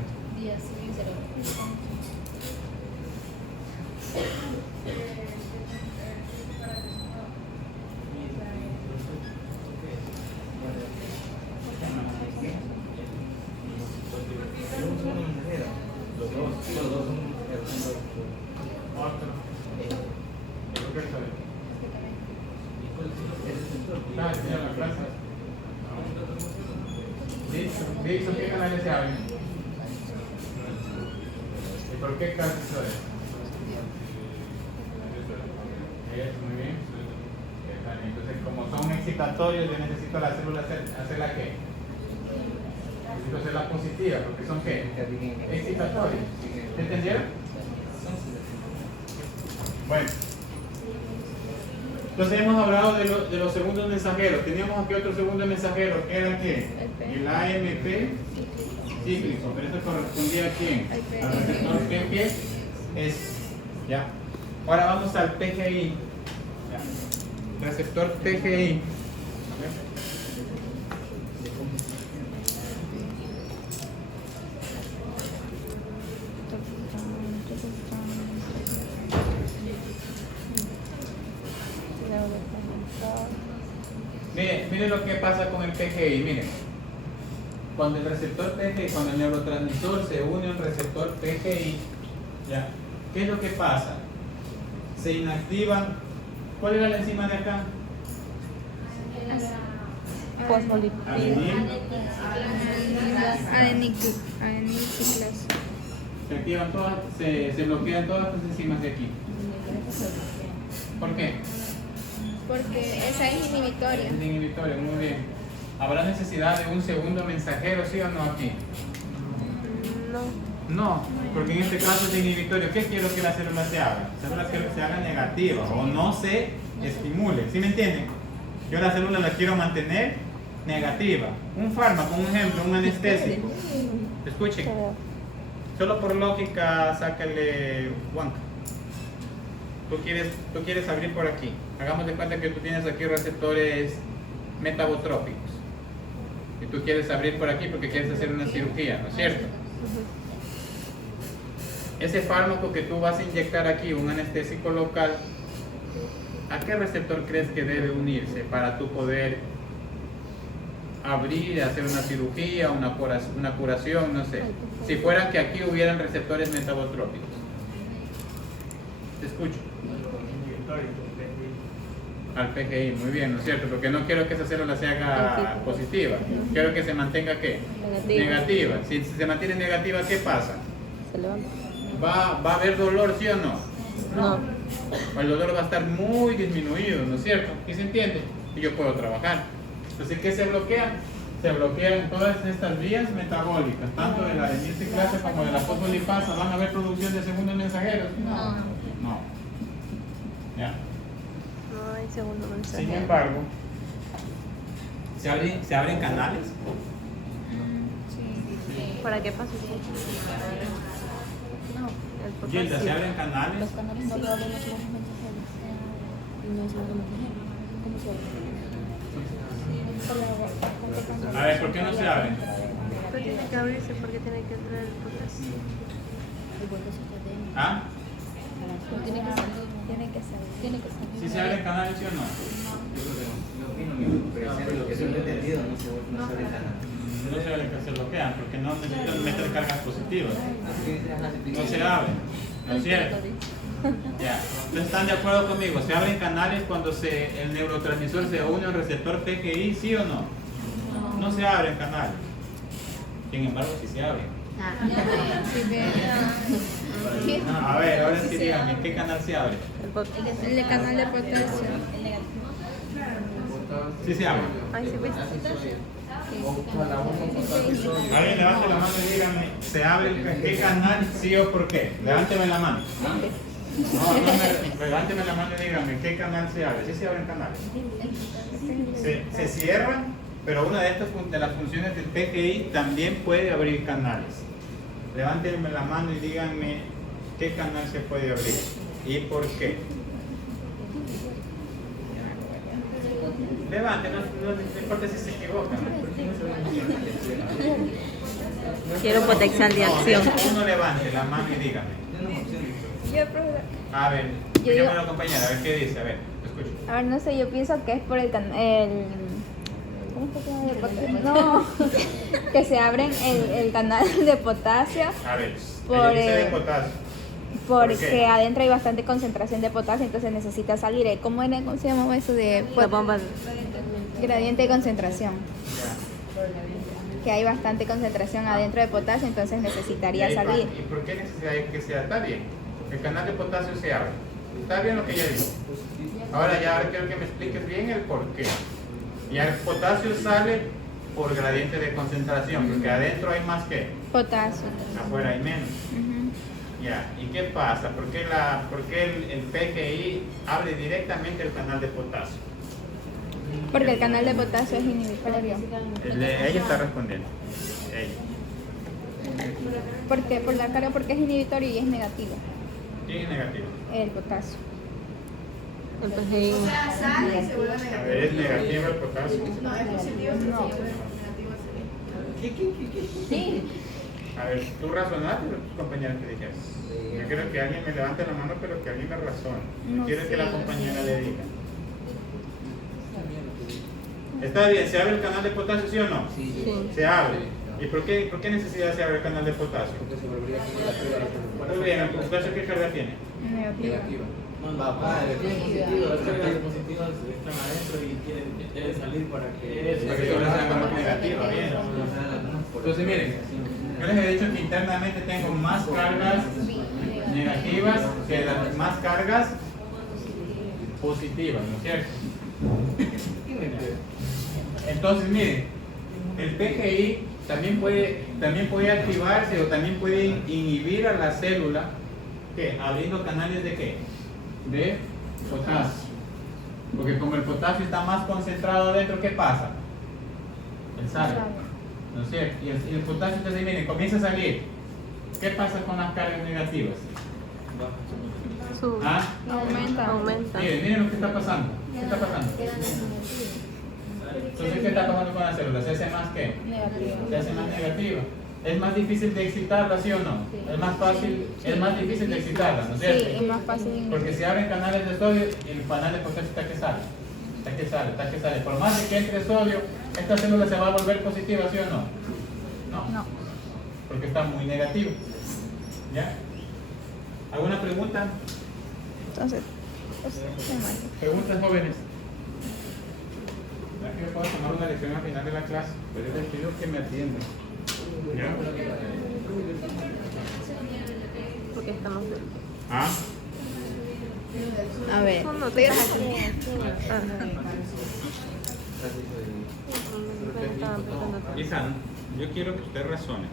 Los dos son Otro. ¿Por qué sodio? Ah, señor, la plaza. Listo, ¿qué canales se abren? ¿Y por qué calcio sodio? Muy bien. Entonces, como son excitatorios, yo necesito la célula hacerla ¿qué? Necesito hacerla positiva, porque son ¿qué? Excitatorios. ¿Entendieron? Bueno, Entonces hemos hablado de los segundos mensajeros. Teníamos aquí otro segundo mensajero, que era ¿qué? El AMP cíclico, pero esto correspondía a quién? Al receptor que es, ¿ya? Ahora vamos al PGI. ¿Ya? Receptor PGI. Mire lo que pasa con el PGI, miren. Cuando el receptor PGI, cuando el neurotransmisor se une a un receptor PGI, ¿ya? ¿Qué es lo que pasa? Se inactivan. ¿Cuál era la enzima de acá? Fosfolipida. Adeniciclasa. Se activan todas, se bloquean todas las enzimas de aquí. ¿Por qué? Porque esa es inhibitoria. Es inhibitorio, muy bien. ¿Habrá necesidad de un segundo mensajero, sí o no aquí? No. No, porque en este caso es inhibitorio. ¿Qué quiero que la célula se haga? La célula quiero que se haga negativa o no se estimule. ¿Sí me entienden? Yo la célula la quiero mantener negativa. Un fármaco, un ejemplo, un anestésico. Escuchen. Solo por lógica, sácale Juan. Tú quieres abrir por aquí. Hagamos de cuenta que tú tienes aquí receptores metabotrópicos. Y tú quieres abrir por aquí porque quieres hacer una cirugía, ¿no es cierto? Ese fármaco que tú vas a inyectar aquí, un anestésico local, ¿a qué receptor crees que debe unirse para tú poder abrir, hacer una cirugía, una curación, no sé? Si fuera que aquí hubieran receptores metabotrópicos. Te escucho. Al PGI, muy bien, ¿no es cierto? Porque no quiero que esa célula se haga positiva. Quiero que se mantenga, ¿qué? Negativa. Si se mantiene negativa, ¿qué pasa? Se levanta. ¿Va a haber dolor, sí o no? No. El dolor va a estar muy disminuido, ¿no es cierto? ¿Y se entiende? Y yo puedo trabajar. Entonces, ¿qué se bloquea? Se bloquean todas estas vías metabólicas, tanto de la adeniciclasa como de la fosfolipasa. ¿Van a haber producción de segundos mensajeros? No. ¿Ya? No hay segundo mensaje. Sin embargo, ¿se abren canales? ¿Para qué pasa? El Gilda, ¿se potasio. abren canales? Los canales no lo abren los segundos mensajeros. No es segundo mensajero. ¿Cómo se abre? A ver, ¿por qué no se abren? Pero tiene que abrirse porque tiene que entrar el potasio. El vuelto se está dentro. ¿Ah? Tiene que salir. Tiene que salir. ¿Sí se abren canales, sí o no? Pero lo que siempre he entendido, no se abre el canal. No se abren, se bloquean porque no necesitan meter cargas positivas. No se abren, ¿no es cierto? Ya. Entonces, ¿están de acuerdo conmigo? ¿Se abren canales cuando el neurotransmisor se une a un receptor PGI, sí o no? No se abren canales. Sin embargo, sí se abren. A ver, ahora sí díganme, ¿qué canal se abre? El canal de potasio. Sí se abre. Ay, sí, pues. Alguien levante la mano y díganme, ¿se abre qué canal, sí o por qué? Levánteme la mano. Levánteme la mano y díganme, ¿qué canal se abre? ¿Sí se abren canales? Se cierran, pero una de las funciones del PGI también puede abrir canales. Levántenme la mano y díganme qué canal se puede abrir y por qué. Levanten, no importa si se equivocan. Quiero potencial de acción. Uno levante la mano y dígame. Yo, profesor. A ver, Yo digo- dígamelo, compañera, a ver qué dice. A ver, escucho. A ver, no sé, yo pienso que es por el ¿cómo se llama? El potasio. No, que se abren el canal de potasio A ver, Por, ella dice de potasio. ¿Por porque qué? adentro hay bastante concentración de potasio, entonces necesita salir. ¿Cómo se llama eso de La bomba. gradiente de concentración? Que hay bastante concentración adentro de potasio, entonces necesitaría salir. ¿Y por qué necesidad que sea? Está bien. El canal de potasio se abre. Está bien lo que ella dijo. Ahora ya quiero que me expliques bien el por qué. Ya el potasio sale por gradiente de concentración, porque adentro hay más que Potasio. afuera hay menos. Ujú. Ya, ¿y qué pasa? ¿Por qué el PGI abre directamente el canal de potasio? Porque el canal de potasio es inhibitorio. Ella está respondiendo. Ella. ¿Por qué? Por la carga, porque es inhibitorio y es negativo. ¿Quién es negativo? El potasio. Entonces, O sea, sale y se vuelve A negativo. ver, es negativo el potasio. No, es positivo, pero No. negativo sería. Sí. A ver, tú razonaste lo que tus compañeras te dijeron. Yo quiero que alguien me levante la mano, pero que alguien me razone. No Quiero que la sé. compañera le diga. ¿Está bien? ¿Se abre el canal de potasio, sí o no? Sí, sí. Se abre. ¿Y por qué necesidad se abre el canal de potasio? porque se volvería aquí la carga. Muy bien, ¿el potasio qué carga tiene? Negativo. Papá, Las cargas positivas están adentro y deben salir para que... Para que solo sea más negativa, bien. Entonces miren, yo les he dicho que internamente tengo más cargas negativas que las más cargas positivas, ¿no es cierto? Entonces miren, el PGI también puede activarse o también puede inhibir a la célula, ¿qué? Abriendo canales de ¿qué? De potasio. Porque como el potasio está más concentrado adentro, ¿qué pasa? Él sale, ¿no es cierto? Y el potasio, entonces miren, comienza a salir. ¿Qué pasa con las cargas negativas? sube. ¿Ah? Aumenta. Miren lo que está pasando. ¿Qué está pasando? Entonces, ¿qué está pasando con la célula? ¿Se hace más qué? Negativo. Se hace más negativa. ¿Es más difícil de excitarla, sí o no? Es más difícil de excitarla, ¿no es cierto? Sí, es más fácil. Porque si abren canales de sodio, el canal de potasio está que sale. Está que sale. Por más de que entre sodio, esta célula se va a volver positiva, ¿sí o no? No. Porque está muy negativo. ¿Ya? ¿Alguna pregunta? Entonces, ¿Preguntas, jóvenes? Aquí me puedo tomar una lección al final de la clase, pero yo les pido que me atiendan. ¿Ya? Porque estamos. ¿Ah? a ver. No, no te dejas Isa, yo quiero que usted razone.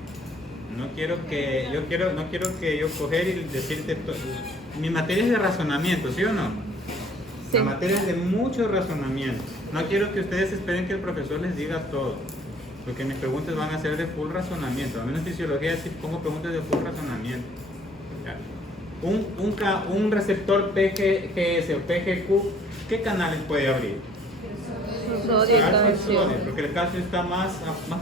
No quiero que yo coger y decirte mi materia es de razonamiento, ¿sí o no? Sí. La materia es de mucho razonamiento. No quiero que ustedes esperen que el profesor les diga todo, porque mis preguntas van a ser de full razonamiento. A menos fisiología sí pongo preguntas de full razonamiento. Ya. Un receptor PGS o PGQ, ¿qué canales puede abrir? Sodio y Calcio y calcio. sodio, porque el calcio está más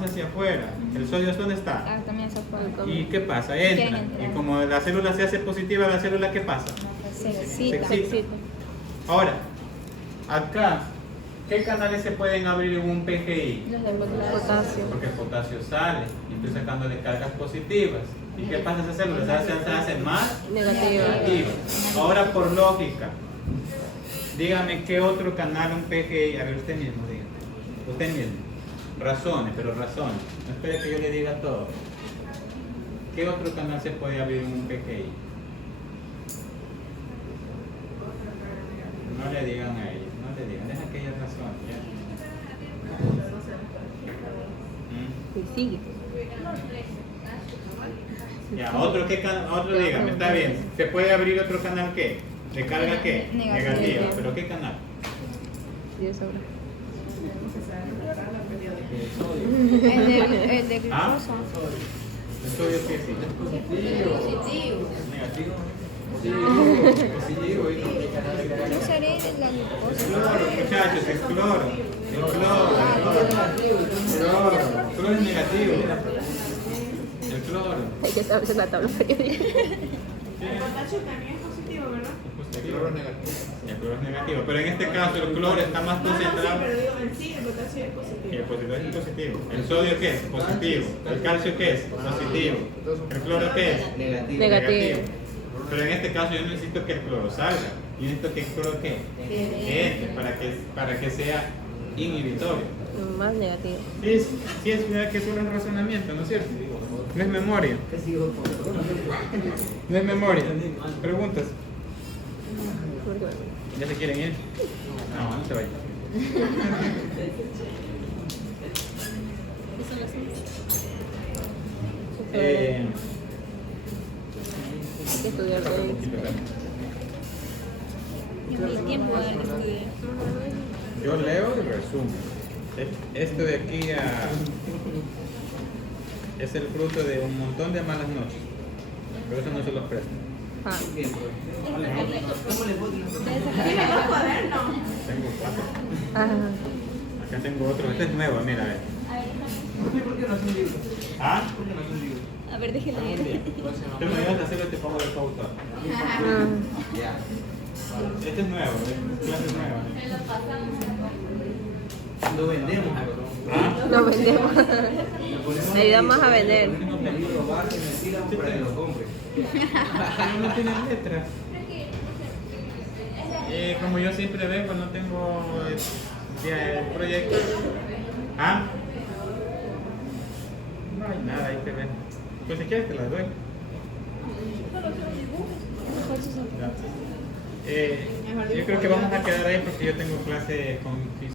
hacia afuera. ¿El sodio dónde está? Ah, también se puede. ¿Y qué pasa? Entra. Y como la célula se hace positiva, la célula ¿qué pasa? Se Se excita. excita. Ahora, acá, ¿qué canales se pueden abrir en un PGI? Los de Potasio. Porque el potasio sale y estoy sacándole cargas positivas. ¿Y qué pasa a esa célula? Se hace más Negativo. negativa. Ahora, por lógica, dígame qué otro canal un PGI. A ver, usted mismo, diga. Usted mismo. Razone, pero razone. No espere que yo le diga todo. ¿Qué otro canal se puede abrir en un PGI? No le digan a ellos, no le digan, deja que ellos razonen. ¿Ya? Y sigue. Ya, otro dígame, está bien. ¿Se puede abrir otro canal qué? ¿De carga qué? Negativa. Negativa. ¿Pero qué canal? 10 horas. El de ¿Ah? glucosa. ¿El sodio qué sí? Positivo. Negativo. Positivo. ¿Qué sería la glucosa? Cloro, muchachos, el cloro. El cloro es negativo. El cloro. Hay que saberse la tabla periódica. El potasio también es positivo, ¿verdad? El cloro es negativo. El cloro es negativo. Pero en este caso el cloro está más No, sí, concentrado. pero digo, en sí, el potasio es positivo. Y el positivo es positivo. ¿El sodio qué es? Positivo. ¿El calcio qué es? Positivo. ¿El cloro qué es? Negativo. Pero en este caso yo no necesito que el cloro salga. Yo necesito que el cloro ¿qué? Que entre para que sea inhibitorio. Más negativo. Sí, es verdad que solo es razonamiento, ¿no es cierto? No es memoria. No es memoria. Preguntas. Porque bueno. ¿Ya se quieren ir? No se vayan. que estudiar de ahí. El tiempo va a dar que estudiar. Yo leo y resumo. Esto de aquí es el fruto de un montón de malas noches. Pero eso no se los presto. Ah. Bien, pues. ¿Cómo le puedo tener? Tengo 4. Ajá. Acá tengo otro. Este es nuevo, mira, a ver. ¿Por qué no es un libro? ¿Ah? ¿Por qué no es un libro? A ver, déjela leer. Tú me ayudas a hacerlo, te pongo de pauta. Ya. Este es nuevo, es clase nueva. Lo vendemos, ¿Ah? Lo vendemos. Le ayudamos a vender. ponemos el libro base, mentira, para que lo compre. Pero no tiene letra. Como yo siempre vengo, no tengo el proyecto. ¿Ah? No hay nada, hay que ver. Pues si quieres te las doy. Ya. Yo creo que vamos a quedar ahí porque yo tengo clase con